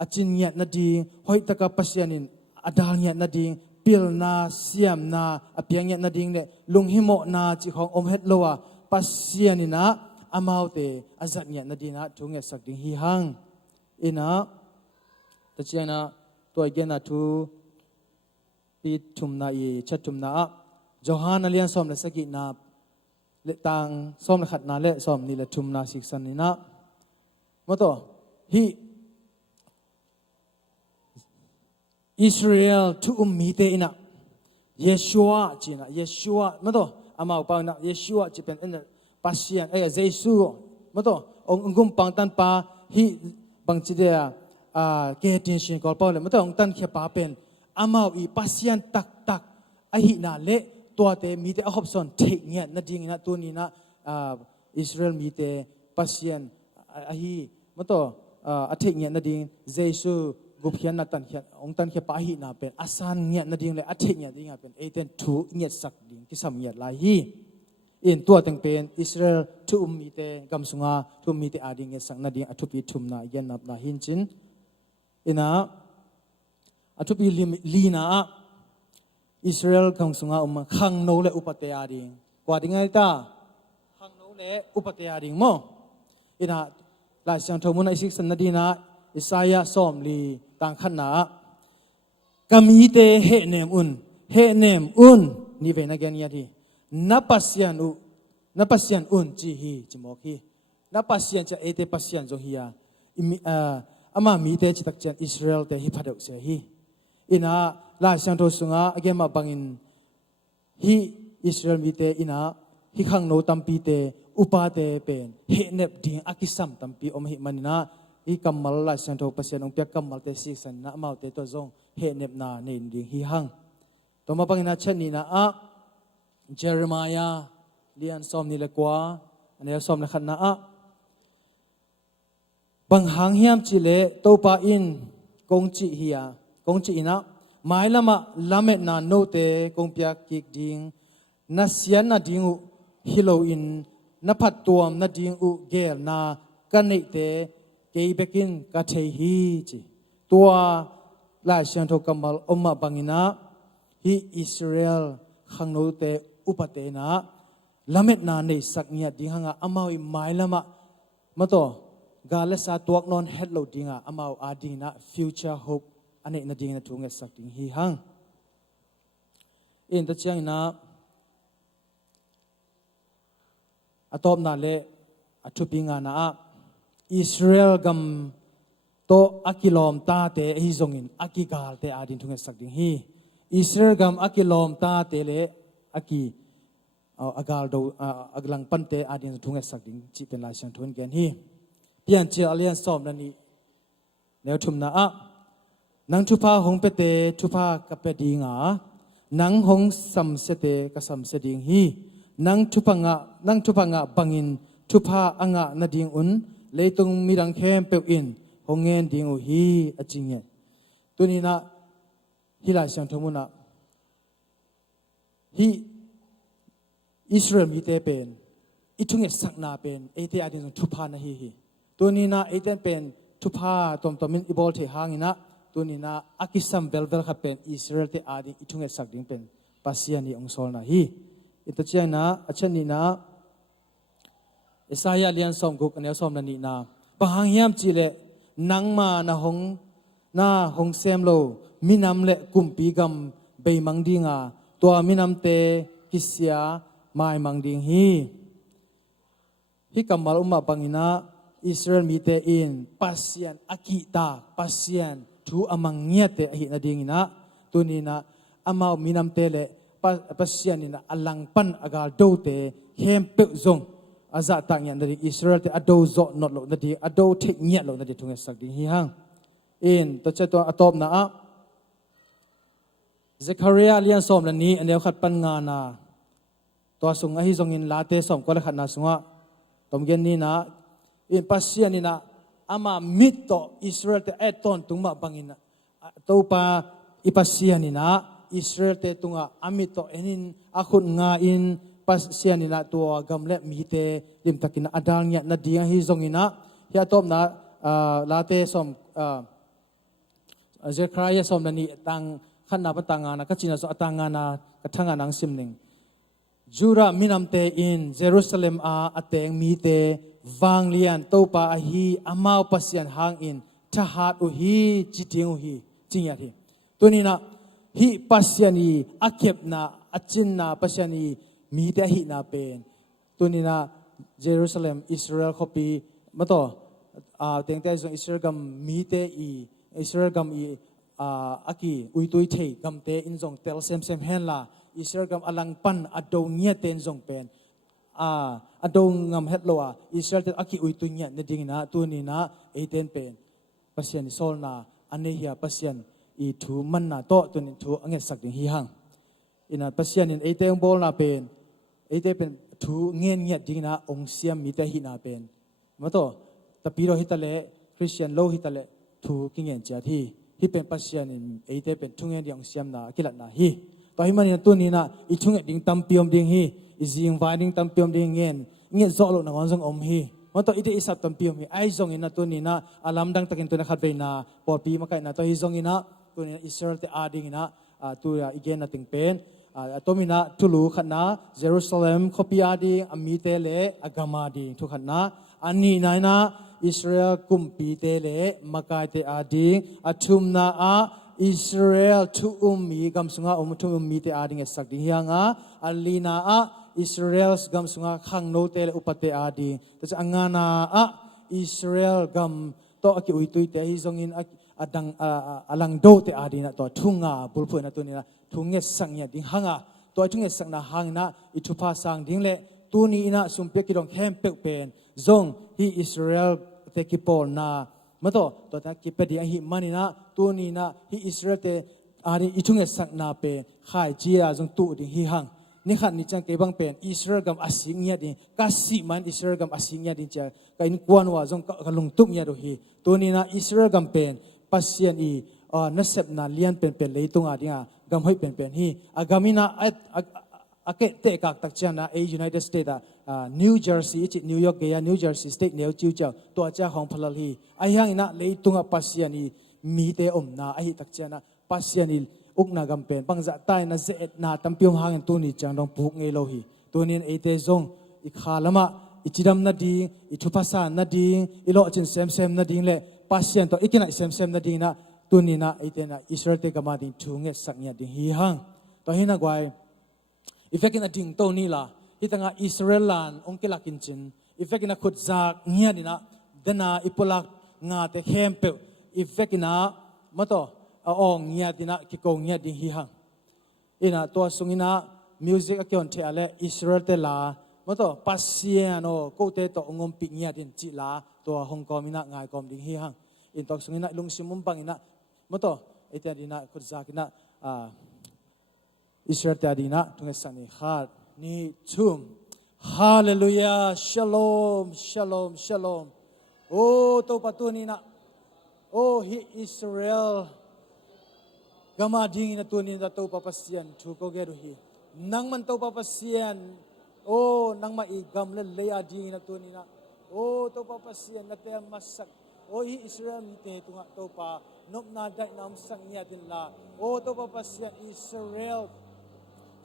achin nya na ding hoi taka pasianin adal nya na ding pil na siam na apiang nya na ding le lunghimo na chi khong om het lowa pasianina amaute azat nya na dina thunge sak ding hi hang ina tachiana to again na thu pi thumna i chatumna johan alian som le saki na le tang som le khat na le som ni le thumna siksan ni na mato hi Israel tu ummite ina Yeshua china Yeshua mato amau pa na Yeshua chipen en pasian Jesu mato ong gum pang tan pa hi bang chidea ke tin shin kol pa le mato ong tan khe pa pen amau i pasian tak tak a hi na le to te mi te a hop son thek nya na ding na tu ni na Israel mi te pasian a hi mato a thek nya na ding Jesu gup khian na tan khian ong tan khe pa hi na pen asan nya na ding le a thek nya ding a pen eten thu nya sak ding ki sam nya la hi in tua teng pen Israel thu mi te gam sunga thu mi te ading e sang na ding athupi thum na yan nap na hin chin ina athupi lina Israel khang sunga khang no le upate ading kwa dingai ta khang no le upate ading mo ina la sang thomuna isik san na dina Isaiah som li tang khan na kami te he nem un ni ve na gen ya thi napasian un chi hi chimok hi napasian cha ete pasian jo hi ya ama mi te chitak chan Israel te hi phadau se hi ina la sang tho sunga agema bangin hi Israel mi te ina hi khang no tampi te upa te pen he nep ding akisam tampi om hi manina hi kamal la sang tho pasian ong pek kamal te si san na mau te to zong he nep na ne ding hi hang to ma bangina chani na Jeremiah lian som ni le kwa ane som le khat na bang hang hiam chi le to pa in kong chi hiya kong chi ina mai lama lamet na no te kong pya kik ding na sian na ding u hilo in na phat tuam na ding u gel na kanei te ke bekin ka thei hi chi tua la shan tho kamal omma bangina hi Israel khang no te upate na lamet na nei saknya ding hanga amau i mai lama mato galasa tuak non hello dinga amau adina future hope ane na ding na thunge sak ding hi hang in the china atop na le athupinga na Israel gam to akilom ta te hi zongin akigal te adin thunge sak ding hi Israel gam akilom ta te le aki agal do aglang pante adin thunge sak ding chi pen la sang thun gen hi pian che alian som na ni ne thum na nang thupa hong pe te thupa ka pe dinga nang hong sam se te ka sam se ding hi nang thupa nga bangin thupa anga na ding un leitung mirang khem pe in hongen ding u hi achingye tunina hilai sang thomuna hi Israel mi te pen itunge sakna pen ete adin thupa na hi tunina eten pen thupa tom ibol the hangina tunina akisam belbel kha pen Israel te adi itunge sakding pen pasiani ongsol na hi ita china achani na Isaiah lian som guk anel som na ni na pahang hiam chile nangma na hong sem lo minam le kumpi gam beimang dinga to minam te kisya mai mangding hi kamal umma bangina Israel mi te in pasian akita pasian thu amang nya te hi na dingina tunina amau minam te le pasian ina alang pan agal do te hem pe zong aza ta nya na Israel te ado zo not lo na di ado thek nya lo na di thunge sak ding hi hang in to che to atop na Zechariah lian som la ni anel khat pan nga na to sung a hi zong in la te som ko la khat na sunga tom gen ni na in pasian ni na ama mit to Israel te eton tungma bangina to pa ipasian ni na Israel te tunga amit to enin akhut nga in pasian ni na to gamle mi te lim takina adal nya na dia hi zong ina ya tom na la te som เจครายสมนันนี่ตังขันนาปตังงานะก็จีน่าสตังงานะกระทั่งงานังซิมหนึ่งจูรามินามเตอินเยรูซาเล็มอาเตงมีเตวางเลียนโตปาอาฮีอามาวปัสยันหางอินทหารอุฮีจิตยังอุฮีจริงอย่างที่ตัวนี้นะฮีปัสยันีอาเก็บนาอาจินนาปัสยันีมีเตฮีนาเป็นตัวนี้นะเยรูซาเล็มอิสราเอลขบีมาต่อเตียงแต่ส่วนอิสราเอลกัมมีเตอีอิสราเอลกัมอีอากีอุยตุยเทกัมเตอินซงเตลเซมเซมเฮนลาอิสราเอลกัมอลังปันอดงเงียเตนซงเป็นอดงงำเฮดโลอาอิสราเอลเตอากีอุยตุยเงียนดิ่งนะตัวนี้นะเอเตนเป็นปัสยันโซลนาอันนี้เฮียปัสยันอีทูมันนาโตตัวนี้ทูอังเกสักดิ่งฮีฮังอินะปัสยันอินเอเตงโบลนาเป็นเอเตเป็นทูเงียนเงียดิ่งนะองเสียมมีแต่ฮีนาเป็นมาโตแต่ปีเราฮิตาเลคริสเตียนโลฮิตาเลทูกิเงียนเจ้าที่ฮิเป็นปัสยันอินเอเตเป็นทุ่งเงียนองเสียมนากิลัดนาฮีต่อให้มันนี่ตัวนี้นะอีทุ่งเงียนดิ่งตัมเปียมดิ่งฮีอีจิงไฟดิ่งตัมเปียมดิ่งเงียนโซโลนังวันซงอมฮีมันตัวอีเตอิสัตตัมเปียมฮีไอซงอินะตัวนี้นะอาลัมดังตะกินตัวนักขัดเวนะปอปีมาไกนะตัวฮิซงอินะตัวนี้อิสราเอลเตอาดิ่งนะตัวอีเกนนะติงเป็นตัวมีนะทุลูขันนะเยรูซาเล็มขบีอาดิ่งอามีเตเลอากามาดิ่งทุกขันนะอันนี้นะอิสราเอลกุมปีเตเลมาไกเตอาดิ่งอาทุมนาอิสราเอลทุมีกำสุงาทุมีเตอาดิ่งสักดิ่งยังอัลลีนาอิสราเอลกำสุงาขังโนเตเลอุปเตอาดิ่งแต่จะงานาอิสราเอลกำโตอกิอุยตุยเตฮิซงอินดังอลังโดเตอาดิ่งนะตัวทุ่งบุลพูนะตัวนี้นะทุ่งเงสังเนี่ยดิ่งหังตัวทุ่งเงสังนะหังนะอิทุภาสังดิ่งเลตัวนี้นะสุมเปียกิดองแคมเปกเป็นซงฮีอิสราเอลเตกิปอลนะมาตัวตากิเปดียฮีมันนี่นะตัวนี้นะฮีอิสราเอลเตอาดิอิทุงเงสังนะเป็นข่ายเจียซงตุดิ่งฮีหังนี่ขันนี่จังเก็บังเป็นอิสราเอลกับอาสิงเนี่ยดิ่งกาสิมันอิสราเอลกับอาสิงเนี่ยดิ่งจะก็อินกวนว่าซงกลงตุกเนี่ยดูฮีตัวนี้นะอิสราเอลกับเป็นปัสยันอีนัสเซบนาเลียนเป็นเลยตรงอาดิ่งกำให้เป็นฮีอากามินะอาเกเตกักตักจันนะยูไนเต็ดสเตทนิวเจอร์ซีย์นิวยอร์กเกียนิวเจอร์ซีย์สเตทเนวจิวเจ้าตัวเจ้าของพลาลีไอ้ยังนะเลยตรงปัสยานีมีเตอมนาไอ้ตักจันนะปัสยานีอุกนากำเป็นปังจะตายนะเจตนาตั้มพิมหางตัวนี้จังต้องผูกเงยโลหีตัวนี้ไอ้เตจงอีขาละมาอีจิดำนาดีอีทุภาษานาดีอีโลจินเซมนาดีเลยปัสยานตัวอีกินักเซมนาดีนะตัวนี้นะไอ้เตนะอิสราเอลเตกามาดิทุ่งเงสักเนี่ยดิฮีฮังตัวนี้นะกวยอีเฟกินาดิ่งตัวนี้ล่ะที่ตั้งอิสราเอลลันองค์เกลักกินจินอีเฟกินาขุดจากเงียดีนะเดน่าอิปลักงาเตเข้มเปลอีเฟกินามาต่อองเงียดีนะกิโกเงียดีฮิฮังอินะตัวสุงินะมิวสิกอเกี่ยวเทอเลอิสราเอลเตลามาต่อปัสเซียโนโกเตโตองมปิเงียดินจิลาตัวฮงกอมินะงายกอมดิฮิฮังอินตัวสุงินะลุงซิมุมบังอินะมาต่อไอเตดีนะขุดจากนะอิสราเอลเตดีนะทุกสังนิขาดนี่ชุมฮาเลลูยาชัลโลมชัลโลมชัลโลมโอ้ตัวปัตตุนี่นะโอ้ฮิอิสราเอลกามาดิ่งนะตัวนี้นะตัวปะปัสยันทุกโกเกรุฮีนังมันตัวปะปัสยันโอ้นังมาอีกำเลเลยอาดิ่งนะตัวนี้นะโอ้ตัวปะปัสยันนะเตมัสสักโอ้ฮิอิสราเอลมีเตตุงะตัวปะนบนาได้นำสังเนียดินลาโอ้ตัวปะปัสยันอิสราเอล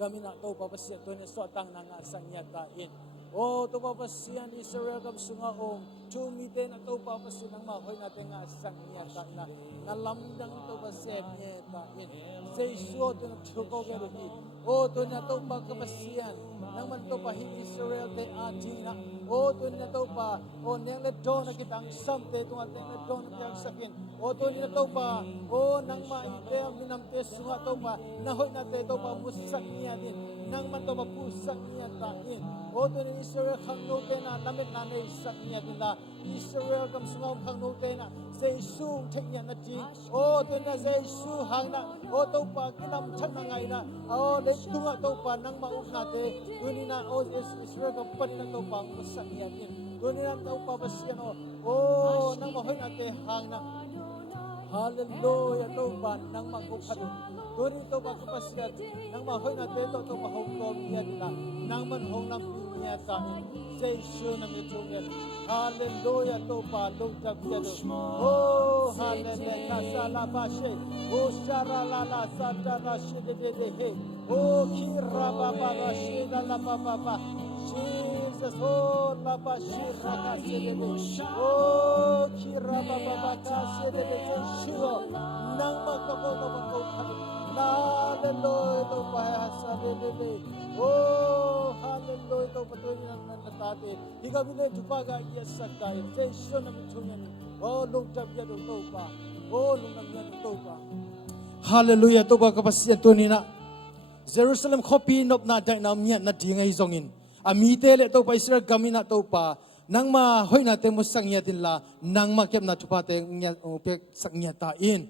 kami nak tahu papasian tu ni suatang nang asanya tain. Oh tu papasian Israel kam sungaong. Cumi te nak tahu papasian nang mahoy na te nga asanya tain. Nalamdang tu papasian niya tain. Seisuo tu nak chuko keruhi. Oh tu nak tahu papasian. Nang man tu pahi Israel te aji na. Oh tu nak tahu pa. Oh nang ledon na kitang sam te tu nga nang ledon na kitang sakin. Oh tu nak tahu pa. Oh nang maite minam te sunga tahu pa. Nahoy na te tahu pa musak niya. Nang man to mapusak niya tain. O to ni Israel khang no te na lamit na nei sak niya din la. Israel kam sungam khang no te na sei sung thek niya na ji. O to na sei su hang na. O to pa kinam thak na ngai na. O le tunga to pa nang ma uk na te. Tu ni na o Israel kam pat na to pa musak niya din. Tu ni na to pa basian o. O nang ma hoy na te hang na. Hallelujah to pa nang ma ko khadu. Turi to ba kapasian nang mahoy na teto to mahong ko niya nila nang man hong nang niya sa Jesu na mi tungen hallelujah to pa lung ta biado oh hallelujah kasala bashe oh shara la la santa la shide de he oh kira baba la shida la baba Jesus oh la bashira kasede oh kira baba kasede de Yeshua nang magkakot hallelujah to pa hasade oh hallelujah to patuloy ng natate higabile tupaga iyasagay Jesu na mitungen oh lungtab yado to pa oh lungtab yado to pa hallelujah to pa kapasyan to nina Jerusalem kopi nop na dai na miya na dingai zongin amite le to pa Israel gamina to pa nang ma hoy na te mo sangya din la nang ma kem na tupate nya pek sangya ta in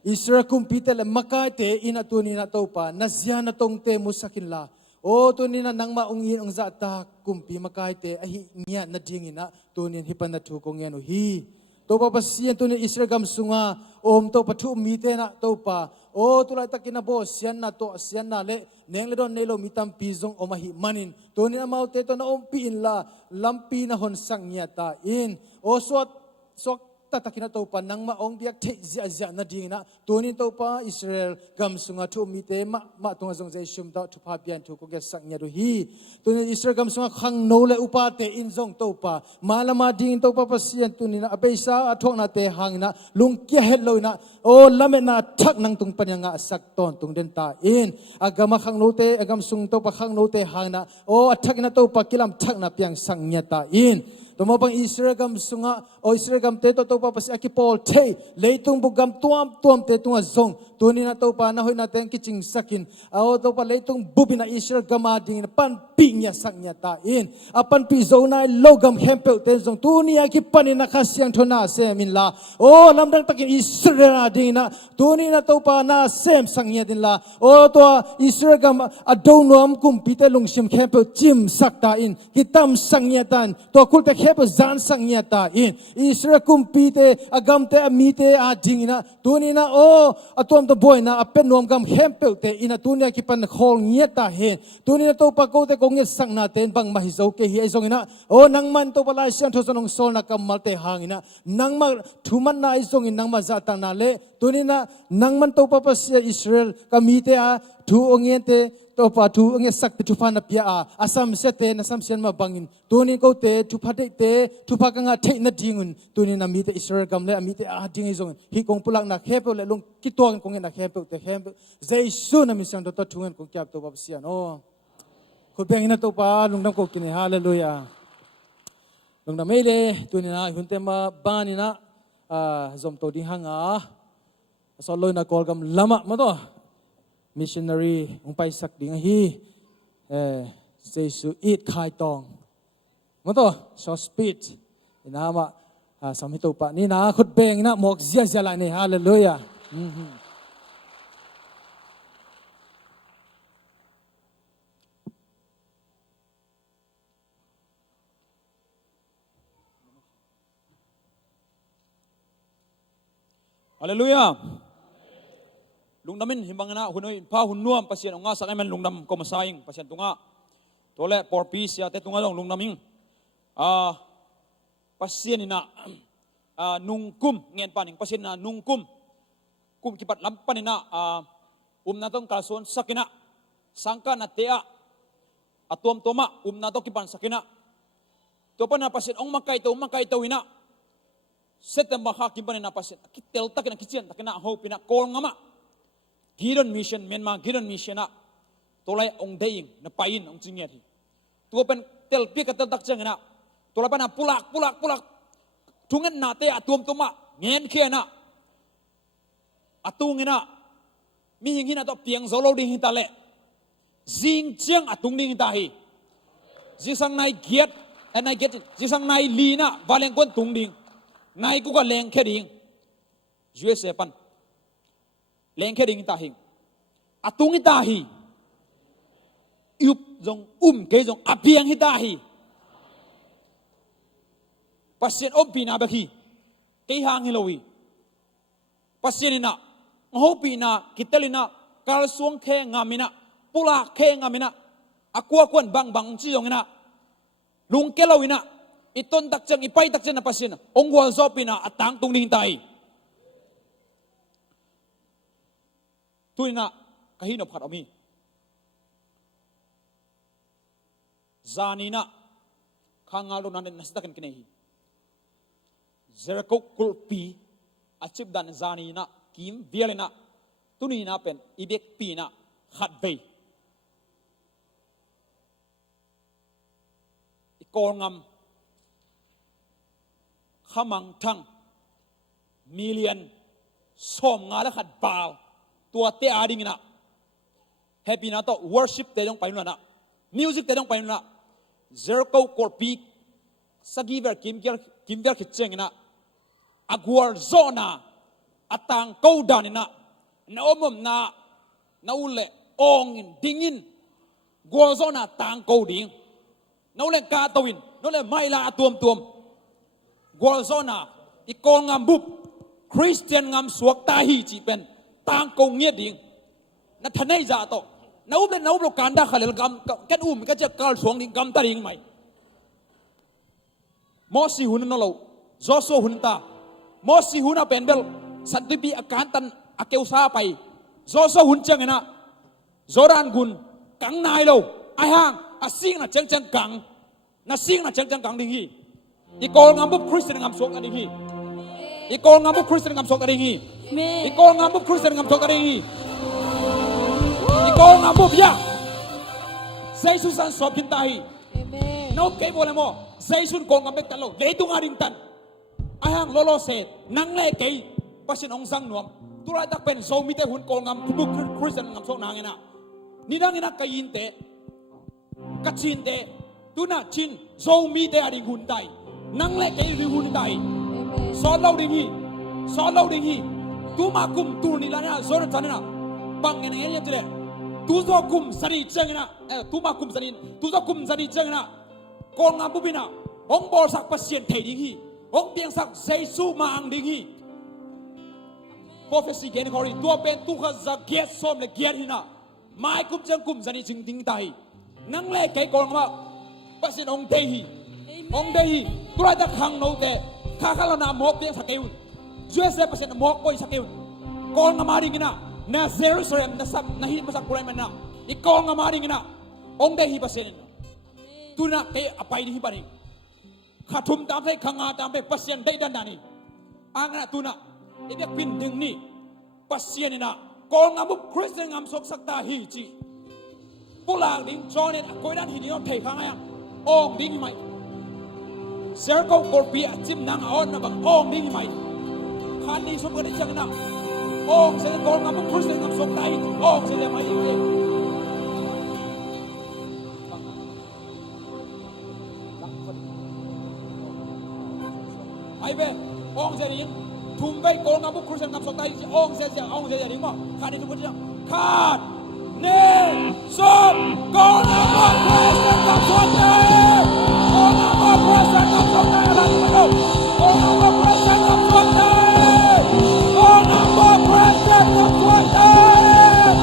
Israel kumpite le makate ina to nina to pa nasya na tong te mo sakin la o to nina nang maungin ang zata kumpi makaite ahi nya na dingina to nin hipan na tu kong yan hi to pa pasiyan to ni Israel gam sunga om to patu mite na to pa o tulay takina bo siyan na to siyan na le neng le don nelo mitam pizong o mahi manin to nina maute to na ompiin la lampi na hon sangya ta in o swat tatakina to pa nang maong biak te zia na dingina tunin to pa Israel gam sunga tu mite ma tunga zong zai shum da tu pa pian tu ko ge saknya do hi tunin Israel gam sunga khang no le upate in zong to pa malama ding to pa pasian tunin abeisa athok na te hangna lung kya het loina o lame na thak nang tung panyanga sak ton tung den ta in agama khang no te agam sung to pa khang no te hangna o athak na to pa kilam thak na piang sangnya ta in Tumapang Israel gam sunga o Israel gam te to pa pasi akipol te leitung bugam tuam te tunga zong tunin na to pa na hoy naten kiching sakin o to pa leitung bubina Israel gama ding pan pinya saknya ta in apan pi zona logam hempel ten zong tuni akipanin na kasyang thona semin la o lamdang takin Israel ding na tunin na to pa na sem sangnya din la o to Israel gam adonam kumpite lungsim hempel chim sakta in kitam sangnya tan to kulte hepo zan sangnya ta in Israel kumpite agamte amite a dingina tunina o atom to boy na apen nom gam hempel te ina tunia kipan khol nya ta hen tunina to pa ko te kong sang na ten bang mahizo ke hi zongina o nang man to pala sian tho sonong sol na kamal te hangina nang ma thuman na izongin nang ma zata na le tunina nang man to pa pa Israel kamite a thu ongente to pa thu nge sak te thu pa na pia a asam se te na sam sian ma bangin tunin ko te thu pa te thu pa ka nga the na dingun tunin na mi te Israel gam le mi te a ding izong hi kong pulak na khepo le long kitong kong na khepo te khepo Jesu na mi sang to thungen kong kyap to pa sian o ko beng na to pa lungdam ko kini hallelujah lungdam mele tunin na hunte ma bani na zom to ding hanga so loy na kol gam lama ma to missionary ung pai sak ding hi Jesu it khai tong mo to so speed ina ma samito pa ni na khut beng na mok zia zia la ni hallelujah Hallelujah. Lungdamin himbangana hunoi pa hunuam pasien onga sakay man lungdam ko masaying pasien tunga tole por peace ya te tunga long lungdaming pasien ina nungkum ngen paning pasien na nungkum kum kipat lampan ina na tong kalson sakina sangka na tea atom toma na to kipan sakina to pa na pasien ong makai to ina setem baka kipan ina pasien kitel takina kitchen takina hope ina kol ngama Giron mission Myanmar Giron mission na tolay ong daying na pain ong chingyat hi tuwa pen tel pi ka tel tak chang na tolay pa na pulak tungan na te atum tuma ngen khe na atung na mi hing hina to piang zolo ding hitale jing chiang atung ding ta hi jisang nai giat and I get it jisang nai li na valeng kon tung ding nai ku ka leng khe ding USA pan leng khe ding ta hing atung ta hi yup jong ke jong apiang hi ta hi pasien pina ba hi ke hang hilowi pasien ina pina kitelina kal suang khe ngamina pula khe ngamina akwa kwan bang chi jong ina ลุงเกลาวินะอิต้นตักจังอิไปตักจังนะปัสยนองค์วอลซอปินะอัตตังตุงนิ่งไตตุยนะกะหินอพัดอมีจานีนะข้างอารุนันนัสตักันกินเฮีเซรกุกุลปีอาชิบดันจานีนะกิมเบียเลนะตุนีนะเป็นอีเบกปีนะขัดเบยอีกองงขมังทั้งมิเลียนส่งงานและขัดบ่าวตัวเตะอาดิงนะแฮปปี้นะต่อ worship เตะต้องไปนู่นนะ music เตะต้องไปนู่นนะเซอร์โก้กอร์ปีสกีเวอร์กิมเวอร์คิดเจงนะอากวอร์โซนาอัตังกูดานินะนาอมมนาอุเลองดิงินกัวโซนาตังกูดิงนาอุเลกาตวินนาอุเลไม่ลาตัวมกัวโซนาอีกองงามบุบคริสเตียนงามสวกตาฮีจีเป็นตังกูเงียดิงนัทนายจ่าโตนาอุเลการด่าขลังกำกันก็จะการสวงดิงกำตาดิงไหมมอสีหุ่นนั่นเราโจโซหุ่นตามอสีหุ่นเป็นเบลสัตว์ปีอาการตันอาเกวซาไปโจโซหุ่นจังนะโจรานกุนกังนายเราไอ้ห่างอาซิงน่ะจังกังน่ะซิงน่ะจังกังดิฮีอีกองงามบุคริสเตียนงามสวกกันดิฮีอีกองงามบุคริสเตียนงามสวกกันดิฮีอีกองงามบุคริสเตียนงามสวกกันดิฮีอีกองงามบุยาเซซุสันสอบกินตาฮีนกเก็บอะไรมั้งเซซุนกองงามเบ็ดตันโลเลตุงาริงตันไอ้ห่างโลโลเซนังเล่เกยปัสสินองสังนวมตุลาตักเป็นโซมิเตหุ่นกองงามบุคริสเตียนงามสวกนางเงินะนี่นางเงินะกยินเตกัดชินเตตุน่าชินโซมิเตอดิหุ่นไตนังเล่เกยดิหุ่นไตสอนเราดิฮีtu makum tu ni lana zona tanina bang ene ene tele tu zo kum sari chengna tu makum sari tu zo kum sari chengna kong ngam bubina ong bol sak pasien thei ding hi ong piang sak jesu ma ang ding hi prophecy gen kori tu pen tu kha za get som le get hina mai kum chang kum sari ching ding tai nang le kai kong ma pasien ong dei hi tu ra ta khang no te kha kha la na mo piang sak keun USA pasien mo koi sak keun kong ngamari ngina na Jerusalem na sak na hin masak kulay man na ikong ngamari ngina ong dei hi pasien tu na kay apay di hi bari khathum tam thai khanga tam pe pasien dei dan dani ang na tu na ibyak pin ding ni pasien na kong ngamu Christian ngam sok sak ta hi chi pulang ding jonin koi dan hi ni on thei khanga ya ong ding hi mai circle korpi chim nang on na bang ong ding hi mai khan ni som ko ni chang na ong se kong ngamu Christian ngam sok ta hi ong se le mai ni ai về ông sẽ đi thùng vây con ngắm bút Christian ngắm sọc tay ông sẽ đi mà khát đi thùng vây khát nên sớm con ngắm bút Christian ngắm sọc tay con ngắm bút Christian ngắm sọc tay là gì vậy đâu con ngắm bút Christian ngắm sọc tay con ngắm bút Christian ngắm sọc tay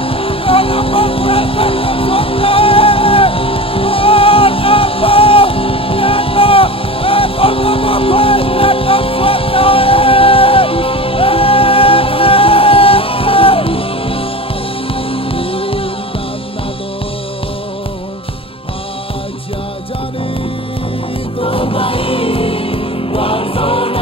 con ngắm bút Christian ngắm sọc tay con ngắm bút con ngắm bút Christian ngắm sọc tay Wazona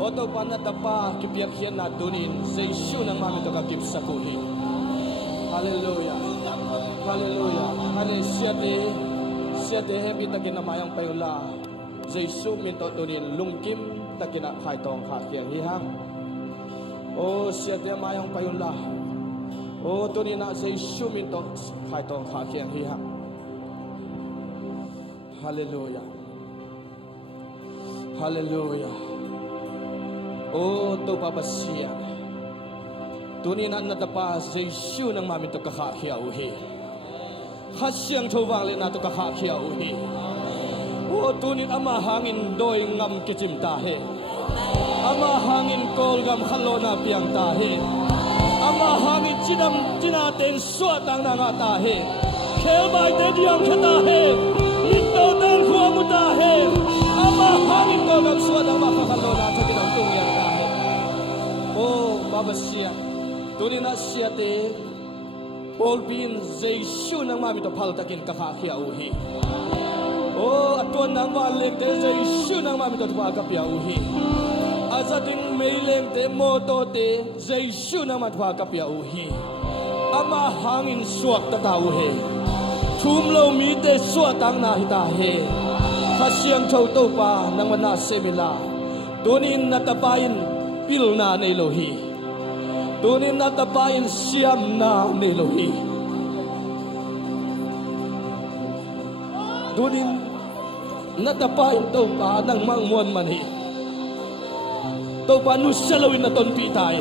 Oto panatapa kipiakhian na tunin Jesu nang mami to kakip sa kuhi. Hallelujah. Hallelujah. Siate happy takinamayang payula. Jesu minto tunin lungkim takina kaitong kakiang hihang. Oh siate mayang payula. Oh tunin na Jesu minto kaitong kakiang hihang. Hallelujah. Hallelujah. Oh, to papasya. Tunin na natapa Jesu nang mami to kakakiyauhi. ข้าเสียงโชวางเลนาตุกะขาเขียวฮีโอ้ตัวนี้อามาหางอินโดยงำกิจิมตาเฮอามาหางอินโกลกำขันโลนาเปียงตาเฮอามาหางอินจินำจินาเต็นสวดตังนางตาเฮเคลบายเตดิยังขตาเฮมิโตตังขัวมุตาเฮอามาหางอินโกลกำสวดตังมาขันโลนาทักินังตุงยังตาเฮโอ้บาบเสียตัวนี้น่าเสียเตปอลบินเจชูนังมามิโตพัลตักินกะขาเขียวฮีโอ้ตัวนังวันเล็กเตเจชูนังมามิโตทวากะเปียวฮีอาซาดิงเมเลงเตโมโตเตเจชูนังมาทวากะเปียวฮีอามาหางอินสวกตะตาวเฮทุมโลมีเตสวตังนาฮิตาเฮข้าเสียงโชโตปานังวันนาเซมิลาตัวนี้นัตปายินปิลนาเนโลฮีตัวนี้นัตปายินเสียมนาเนโลฮีตัวนี้นัตปายินโตปานังมังมวนมันฮีโตปานุสลวินนาตนปีตาย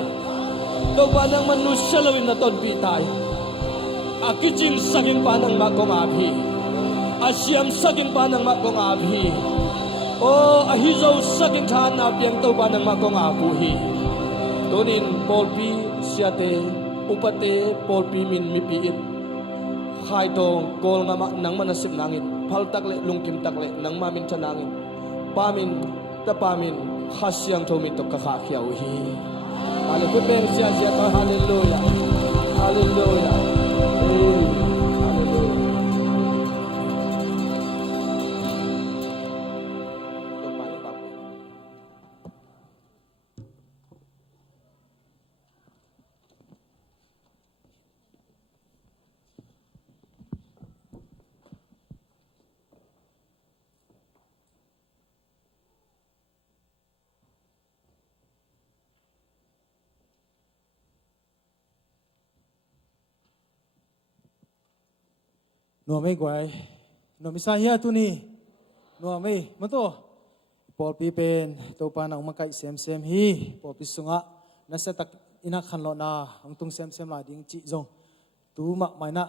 โตปานังมนุสลวินนาตนปีตายอากิจิมสักิงปานังมากงอาพีอาเสียมสักิงปานังมากงอาพีโอ้อาฮิโซสักิงทานอาเปียงโตปานังมากงอาปูฮีตัวนี้ปอลปีเสียเตอุปเตปอลปีมินมิปีอินใครโตโกลงามานังมันสิบนางอินพัลตักเลลุงกิมตักเลนังมามินชนางอินปามินตะปามินข้าเสียงโทมินตกกะขาเขียวฮีฮาเลลูยาเสียเสียต่อฮาเลลูยาฮาเลลูยาฮาเลลูยานัวไม่กวยนัวมิสาเฮียตุนี่นัวไม่มาตัวปอลปีเป็นตัวปานังมาไกเซมเซมฮีปอลปีสุงะนัสตักอินักขันโลนาอังตุงเซมเซมลาดิ้งจิจงตูมาไม่นะ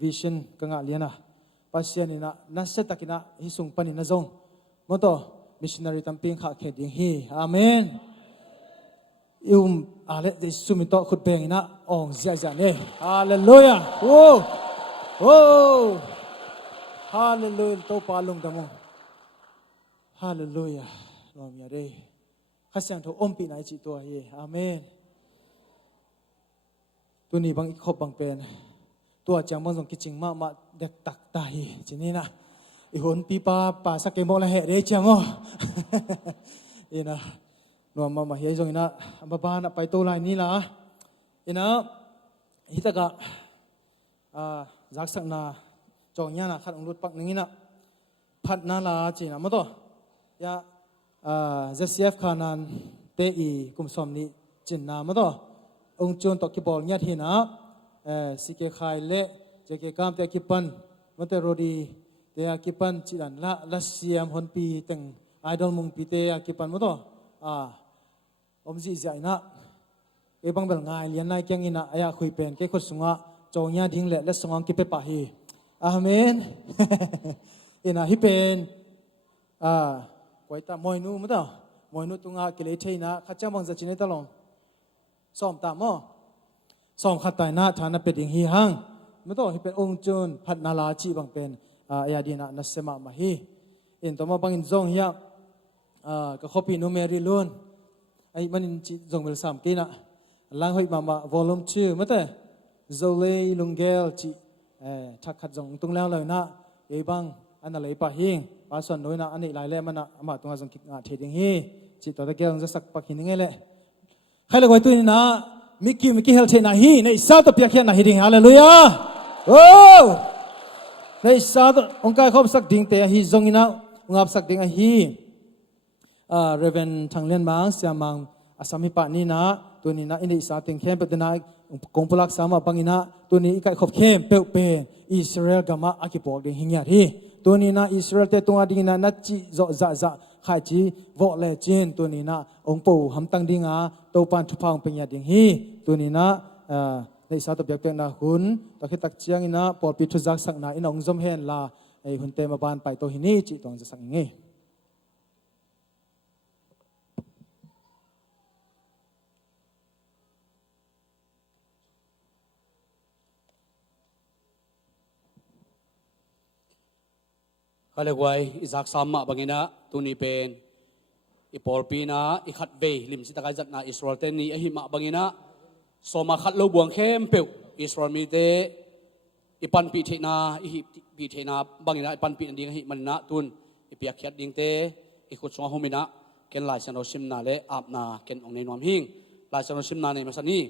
วิชั่นกังอาเลียนะปัสยานินะนัสตักอินะฮิสุงปานินะจงมาตัวมิชนารีตัมปิงข้าเขดิ้งฮีอาเมนอะไรเดสุมิโตขุดเปงอินะองเสียจันเอฮาเลลูยาโอ้โอ้ฮาเลลูยาโตปาลงดามงฮาเลลูยาลอมีอะไรข้าเสียงโทอมปีไหนจิตตัวเฮอาเมนตัวนี้บางอีกขบบางเป็นตัวจังบางส่งกิจริงมาเด็กตักตายจีนี่นะอีหนปีปาป่าสักเกมอกละเหตุเดจังอ๋ออีนะนวมมาเฮียจงอีนะบ้านไปตัวไรนี่ล่ะอีนะฮิตกะจากสักนาจงยานะขัดองรุดปักนึงนะพัดนาลาจีนะมาต่อยาเจสเซฟขานันเตอีกุมสมนี้จินนามาต่อองค์จวนตอกิบอลเนี่ยทีนะสิเกขายเละเจเกกามเตกิปันมันเตโรดีเตยกิปันจีนันละเซียมฮอนปีตึงไอดอลมุงปีเตยกิปันมาต่ออมจีใจนะบังเบลง่ายเลียนนายเกียงอินะอายาคุยเป็นเกขดสุงะจงยาดิ้งเละและสงองกิเปปะฮีอาเมนอินะฮิเป็นไว้ตามอยนูมั้งต่อมอยนูตุงอากิเลเทนะข้าเจ้าบังจะจีนตลอดซ้อมตามซ้อมขัดไตนะฐานะเป็นอย่างฮีฮังมั้งต่อฮิเป็นองค์จุนพัดนาลาจีบังเป็นยาดีนะนัสเซมามาฮีอินตัวมาบังอินจงเฮียก็ขอปีนูเมริลุนไอ้มันจีจงเวลสามกีนะล้างหอยมาวอลลุ่มชื่อมั้งแต่โซเลลุงเกลจีทักขัดจงตรงแล้วเลยนะไอ้บังอันนั้นเลยปะฮิงปาส่วนน้อยนะอันนี้หลายเล่มมันนะอามาตรงนั้นจงคิดงานเทียงฮีจิตตัวตะเกียงจะสักปักหินยังไงเลยใครเลยไว้ตัวนี้นะมิกกี้เฮลเทนะฮีในซาตเปียกเฮียนะฮีดิ้งฮาเลลูยาโอ้ในซาตองค์การขอบสักดิ้งเตะฮีจงอินะองค์อับสักดิ้งฮีเรเวนทางเลียนบางเสียมังอาสามิปานี่นะตัวนี้นะอินดีสาติงเข้มเป็นนะกงพลักสามาบังอินะตัวนี้อีกขอบเข้มเปเปอิสราเอลกามาอากิปอกดิ้งหิงยาทีตัวนี้นะอิสราเอลเตตัวดิ้งนะนัดจีจะข้าจีวอเลจินตัวนี้นะองค์ปู่หำตังดิ้งตัวปันทุพางเป็นยาดิ้งฮีตัวนี้นะใน ในสาตุเบียกเปียกนาหุนตะคิดตักเจียงอินะปอดปิทุจักสักนาอินองจอมเฮนลาไอหุนเตมาบานไปโตหินีจิตองจะสักงี้เขาเรียกว่าอิสักสามมาบางนะตุนีเป็นอิปอลปีนะอิขัดเวลิมสิตะกายจัดนาอิสราเอลเตนีอหิมาบางนะสมาขัดโลบวงเข้มเปียวอิสราเอลมีเตอิปันปีเทนาอิหิปีเทนาบางนะอิปันปีนันดิ้งหิมันนะตุนอิเปียกเขียดดิ้งเตอิขุดสวงหมินะเกณฑ์ลายชนโรชิมนาเลอาบนาเกณฑ์องในนวมหิงลายชนโรชิมนาในมาสันนี้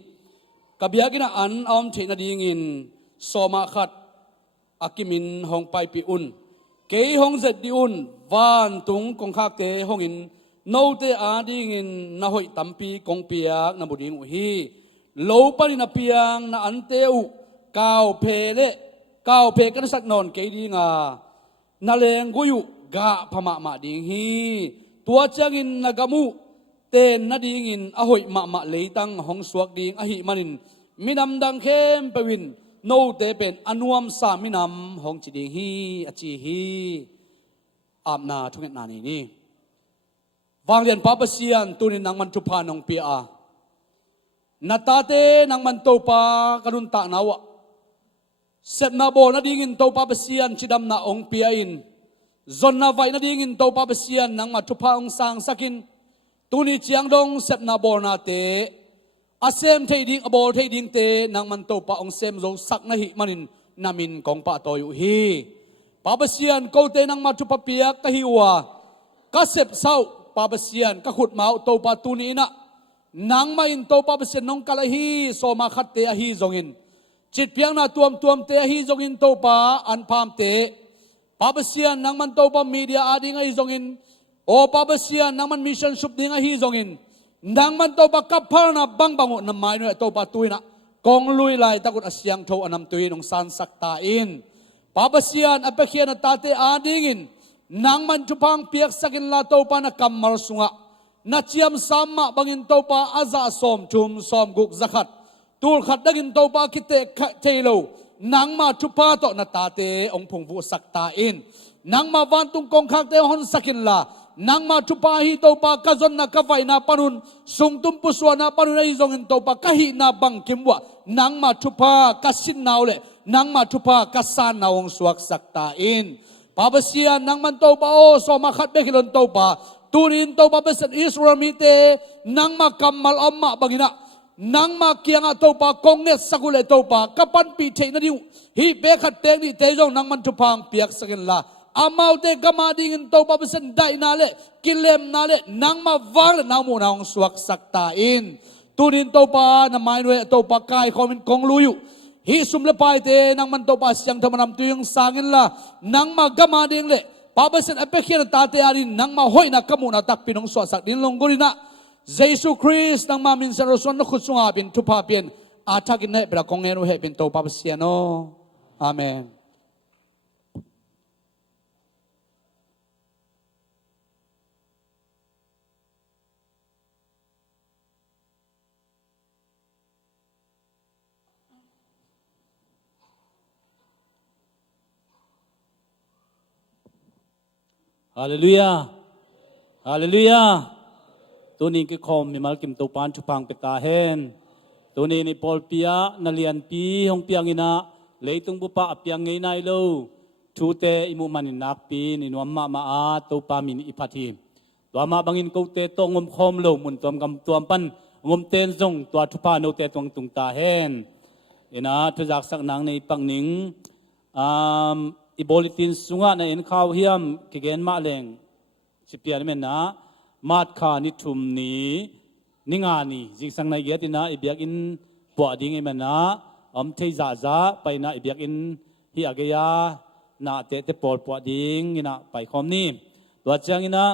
กับยากินะอันออมเทนาดิ้งินสมาขัดอากิมินหงไปปีอุนเกยหงเจ็ดดิอุนวานตุงกงคักเตหงอินโนเตอาดิงินนาหอยตัมปีกงเปียกนาบุดิงอุฮีโลปานินาเปียงนาอันเตอุกาวเพเลกาวเพกันสักนอนเกยดิงานาเลงกุยุกะพม่ามาดิงฮีตัวจังอินนากามุเตนนาดิงินอหอยมาเลยตังหงสวกดิงอหิมันินมินำดังเข้มเปวินโนเตเป็นอนุมสามินำหงจิดิงฮีอจีฮีอาบนาทุกนานี่วางเรียนปาปเซียนตุนินนางมันจุพานองเปียนาตาเตนางมันโตปากรุนตานาวะเสพนาโบนาดิ้งินโตปาปเซียนชิดำนาองเปียอินจนนาไวนาดิ้งินโตปาปเซียนนางมาจุพาองสังสักินตุนิเจียงดงเสพนาโบนาเตอาเซมเทดิงอบอลเทดิงเตนางมันโตปาองเซมโจสักนาหิมันินนามินกองปะโตอยู่ฮีปาปเซียนโกเตนางมาจุพเปียกะฮิวากะเสพเศร้าปาปเซียนกะขุดเมาโตปาตูนีนะนางมาอินโตปาปเซียนน้องกะละฮีโซมาขัดเตะฮีจงอินจิตเพียงนาตัวมเตะฮีจงอินโตปาอันพามเตะปาปเซียนนางมันโตปามีเดียอาดิงไอจงอินโอปาปเซียนนางมันมิชชั่นสุบดิงไอฮีจงอินนางมันโตปากับพานาบังบังอุนำไม้หน่วยโตปาตุยนะกองลุยลายตะกุดอาเซียงโทอันนำตุยนองสันสักตาอินปาปเซียนอเปเคียนตาเตอาดิงอินนางมันจุพังเปียกสักินลาโตปานะกัมมาร์สุงะนัดเชียมสามมาบังอินโตปาอาซาสอมจุมสอมกุกzakatตูลขัดดักินโตปาคิเตเทโลนางมาจุพาโตนาตาเตองพงฟูสักตาอินนางมาวันตุงกงคักเตหอนสักินลานางมาจุพาฮิโตปากะจนนะกะไฟนาปานุนสุงตุมปุสวานาปานุนไอจงอินโตปากะหินาบังกิมวะนางมาจุพากะสินนาวเลนางมาจุพากะสานนาวองสวกสักตาอินปาปเซียนนางมันโตปาโอโซมาขัดเบกิลนโตปาตูนินโตปาเปสันอิสรามิเตนางมากัมมัลอัมมาบังอินะนางมาเกียงอโตปากงเนสกุเลโตปากัปันปีเทนดิวฮีเบขัดเตงนี่เตจงนางมันจุพังเปียกสักินลาอามาเตกามาดิงินโตปาเปสันไดนาเลกิเลมนาเลนางมาวางนางมูนางสวกสักตาอินตูนินโตปานามายนวยโตปากายคอมินกงลุยฮิสุมเลปายเตนางมันโตปาเสียงธรรมนำตุยงสังเงินละนางมากามาดิงเลปาเปสันอเปเคียนตาเตอารินนางมาห้อยนักกมูนาตักปินองสวกสักดินลงกุรินะเยซูคริสต์นางมามินเซโรสวนนขุดสุงอาบินทุพาเปียนอาทักินเนเปรากงเงรุเฮบินโตปาเปเซียโนอาเมนฮาเลลูยาฮาเลลูยาตัวนี้ก็คอมมีมาลกิมตัวปานชุพังเปตาเฮนตัวนี้ในปอลเปียนาเลียนปีหงเปียงอินะเลยตุงบุปะเปียงไงนายโลทูเตอิมุมันนักปีนินวมมาอาตัวปามินอิพัทีตัวมาบังอินกูเตตงมคอมโลมุนตัวกำตัวปันงมเตนซงตัวชุพาโนเตตวงตุงตาเฮนอินะทุจักสักนางในปังนิงอิบอลิตินสุงะในเอ็นข้าวเฮียมกิเกนมาเลงสิเปียนเมนะมาดขานิทุมนี้นิงานีจิงสังในเกียรตินะอิเบียกอินปวดดิ้งเอเมนะเทจ่าไปนะอิเบียกอินฮิอาเกียนาเตปอดปวดดิ้งอินะไปคอมนี้ตัวจังอินะ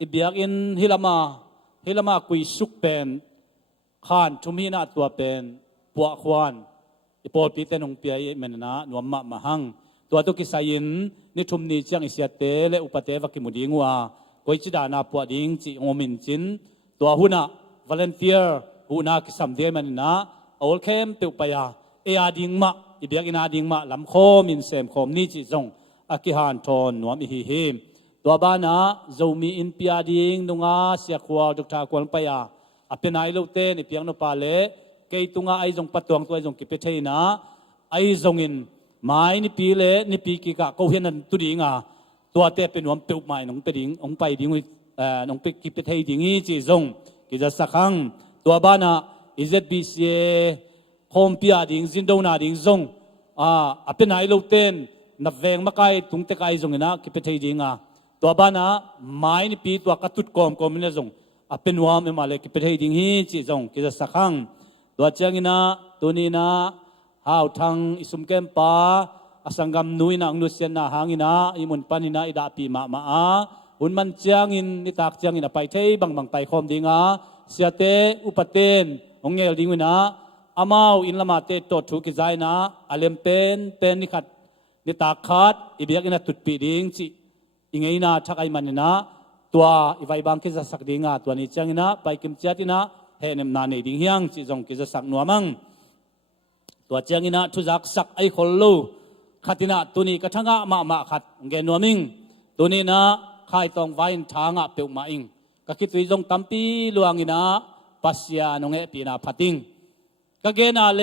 อิเบียกอินฮิลามากุยสุกเป็นขานชุมฮินะตัวเป็นปวดควานอิปอดปีเตนงเปียเมนะนวมมาหังตัวตุกิสายินนิทุมนี้จังอิเสียเตเลอุปเตวกิมุดิงว่าก็จิดานาปวดดิ้งจิงอมินจินตัวหุ่นวอลเนเทียร์หุ่นกิสัมเดียมันนะ โอลเข้มเปียวไปเอียดิงมาอีเบียกินาดิงมาลำโคมินเซมโคมนี่จิจงอากิฮันทอนนัวมิฮิฮิมตัวบ้านะจะมีอินพิอาดิงนุงาเสียขวาจุกทากวนไปเป็นไอโลเตนเปียงนปาเลเกยตุงาไอจงปัตตวงตัวไอจงกิเปเทนะไอจงอินไม้นี่ปีเลนี่ปีกิกะเขาเห็นนั่นตุดิงตัวเตเป็นวมเปียวไม้น้องไปดิงองไปดิงน้องไปกิเปเทดิงจิจงกิจะสักครั้งตัวบ้านะอิเซบีเซียโคมพิอาดิงจินโดนาดิงจงเป็นไอโลเตนนับเวงมาไกตุงเตกไอจงนะกิเปเทดิงตัวบ้านะไม้นี่ปีตัวกระตุดกอมมินะจงเป็นวามมาเลยกิเปเทดิงฮีจิจงกิจะสักครั้งตัวเจ้างินะตัวนี้นะหาวทางอิสุมเกมปาอสังกัมนุยนะอังนุเซียนนะหางินะอิมุนปานินะอิดาปีมาหุ่นมันเจ้างินนิตากเจ้างินะไปเทบังไปคอมดิงเสียเตอุปเตนองเงลดิงวินะอามาอินละมาเตโตทุกิใจนะอาเลมเป็นนิขัดนิตาขัดอิเบียกินะตุดปีดิงจิอิงไงนะชักไอมันนะตัวอีไวบางกิจสักดิงตัวนี้เจ้างินะไปกิมเจ้าตินะเฮนมนาเนดิงเฮียงจิจงกิจสักนัวมังตัวเจ้างินะทุจักสักไอคนลูขัดินะตัวนี้กระทั่งมาขัดเกนัวมิงตัวนี้นะใครต้องไว้ทางเปียวมาอิงก็คิดวิจงตั้มปีลวงอินะปัสยานงเอปีนาพัดิงก็เกณฑ์อะไร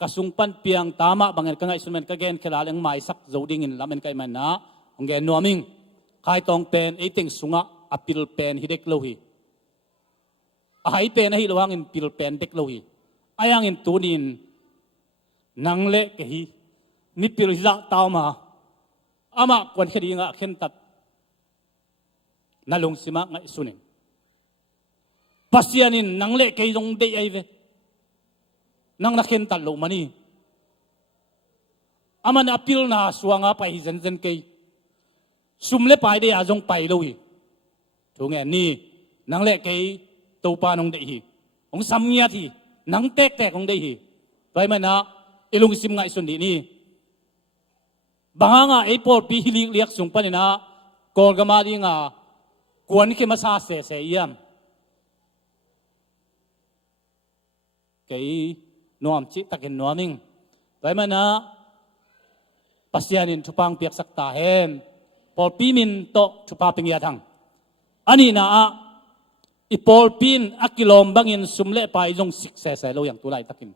กระสุงปันเปียงตามะบางอย่างก็ไงสุดมันก็เกณฑ์ขลาเลี้ยงไม้สักโจดิ่งอินละมันไกมันนะองเกณฑ์นัวมิงใครต้องเป็นไอติงสุงะอปิลเป็นฮิเด็กโลหิไอเป็นฮิลวังอินปิลเป็นเด็กโลหิไอยังอินตูนินนังเละกะฮีนิปิลจะตาวมาอามาควันคดีงะเข็นตัดนั่งลงสิมาไงสุนินปัสยานินนังเละกะฮีลงเดย์ไอเวนังนักเข็นตัดลงมานี่อามันอปิลนาสวงะไปฮิเซนเซนกะฮีซุมเล่ไปเดียจงไปเลยถูกไงนี่นังเล็กไอ้ตัวปานองเดียองสามเงียทีนังเตกของเดียไปมันนะไอ้ลุงซิมไงสุดนี่บางไอ้ปอดปีฮิลิเลียกสุงปันนะกอลกามาดีงากวนเข้ามาซาเสียยามไอ้นวมจิตตะกินนวมิงไปมันนะปัสยานินทุปังเปียกสักตาเฮมพอลปีมินโตชุปาปิงยาทังอันนี้นะอีพอลปีนอักิลอมบังอินสุมเล่ไปจงสิกเสเสโลอย่างตุไลตักิน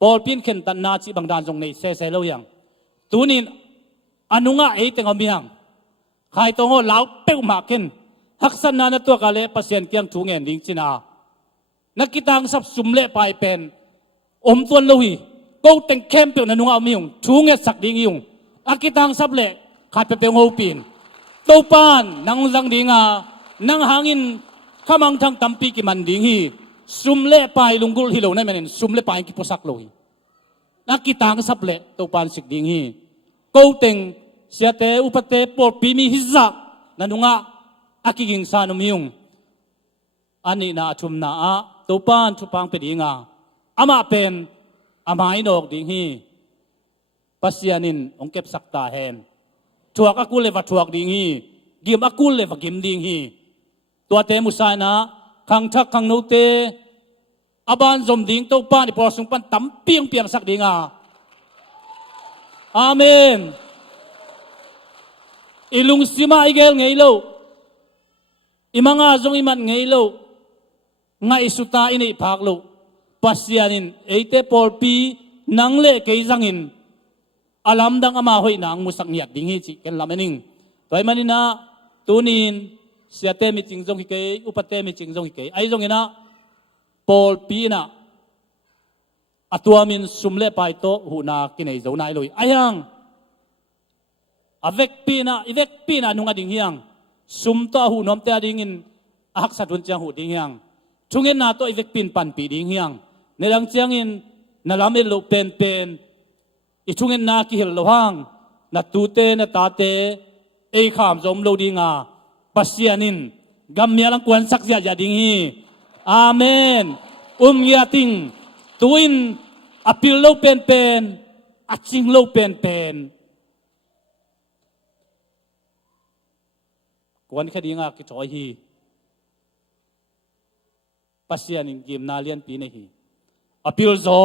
พอลปีนเข็นตันนาจิบังดานจงในเสเสโลอย่างตัวนี้อนุงะเอติงอมีหังใครต้องเอาเหลาเป้ามากินฮักษณะนั้นตัวกาเลปัสยันเกียงถุงเงินดิ้งจินานักกีตางสับสุมเล่ไปเป็นตัวโลหิกูเต็งเข้มเปียวนันุงะมีหงถุงเงินสักดิ้งยุงนักกีตางสับเล่ขาดไปเป็นหัวปีนตัวปานนังสังดิงนังหางอินข้ามังทางตัมปีกิมันดิงฮีซุมเล่ไปลุงกุลฮิโลนั่นมันซุมเล่ไปกิปสักโลฮีนักกีตางสับเล่ตัวปานสิกดิงฮีกูเต็งเสียเตอุปเตปอลปีมีฮิซะนันุงะอากิกิงสานุมิยงอันนี้นะชุมนาตัวปานชุปังไปดิงอามาเป็นอามาอินอกดิงฮีปัสยานินองเก็บสักตาเฮนทวกอากุลเลวทวกดิ่งฮีกิมอากุลเลวกิมดิ่งฮีตัวเตมุสายนะขังทักขังโนเตอาบานจมดิ่งตัวป้าในปอสุงปันตั้มเปียงสักดิ่งอาเมนอิลุงสิมาอีเกลไงโลอิมังอาจงอิมันไงโลไงสุตาอินิพักโลปัสยานินเอเตปอลปีนังเล่เกยจังอินอาลัมดังอามาหอยนางมุสักเนียดดิ่งฮีจิกันลำเนิงไปมันนี่นะตัวนี้เสียเตมิจิงจงฮิเกยอุปเตมิจิงจงฮิเกยไอ้จงเห็นนะปอลปีนะอัตัวมินสุมเล่ไปโตหูนากินไอ้เจ้านายเลยไอ้ยังอเวกปีนะอีเวกปีนะนุ่งอดิ่งเฮียงสุมโตหูน้อมเตอดิ่งอินอักษรดุนจังหูดิ่งเฮียงช่วงเงินนาโตอีเวกปีนปันปีดิ่งเฮียงในหลังเจียงอินนาลามิลโลเป็นอีช่วงนั้นนาคิเฮลโลหังนัตูเตนตาเตเอขามจมโลดิงปัสยานินกัมเมียลังกวนสักเสียจะดิ่งฮีอาเมนยาติงตุอินอพิลโลเป็นอจิงโลเป็นกวนแค่ดิ่งกิจอยฮีปัสยานินกิมนาเลียนปีนี่ฮี apil zo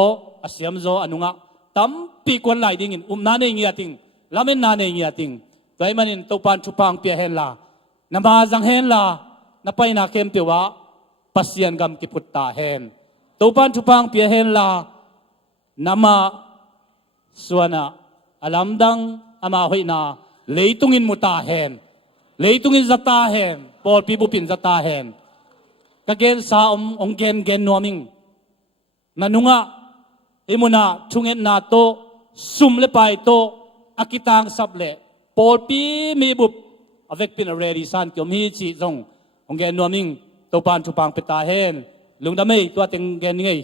asiam zo anunga tam pi kon lai ding in na nei ngia ting lamen na nei ngia ting toy manin to pan chu pang pia hen la nama jang hen la na pai na kem pe wa pasian gam ki put ta hen to pan chu pang pia hen la nama suana alamdang ama hoina leitungin muta hen leitungin zata hen pol pi bu pin zata hen kagen sa ong gen noming nanunga imuna thungen na to sum le pai to akitang sable pol pi mi bu avec pin ready san kyom hi chi jong ong gen noming to pan chu pang peta hen lungdamei to teng gen ngei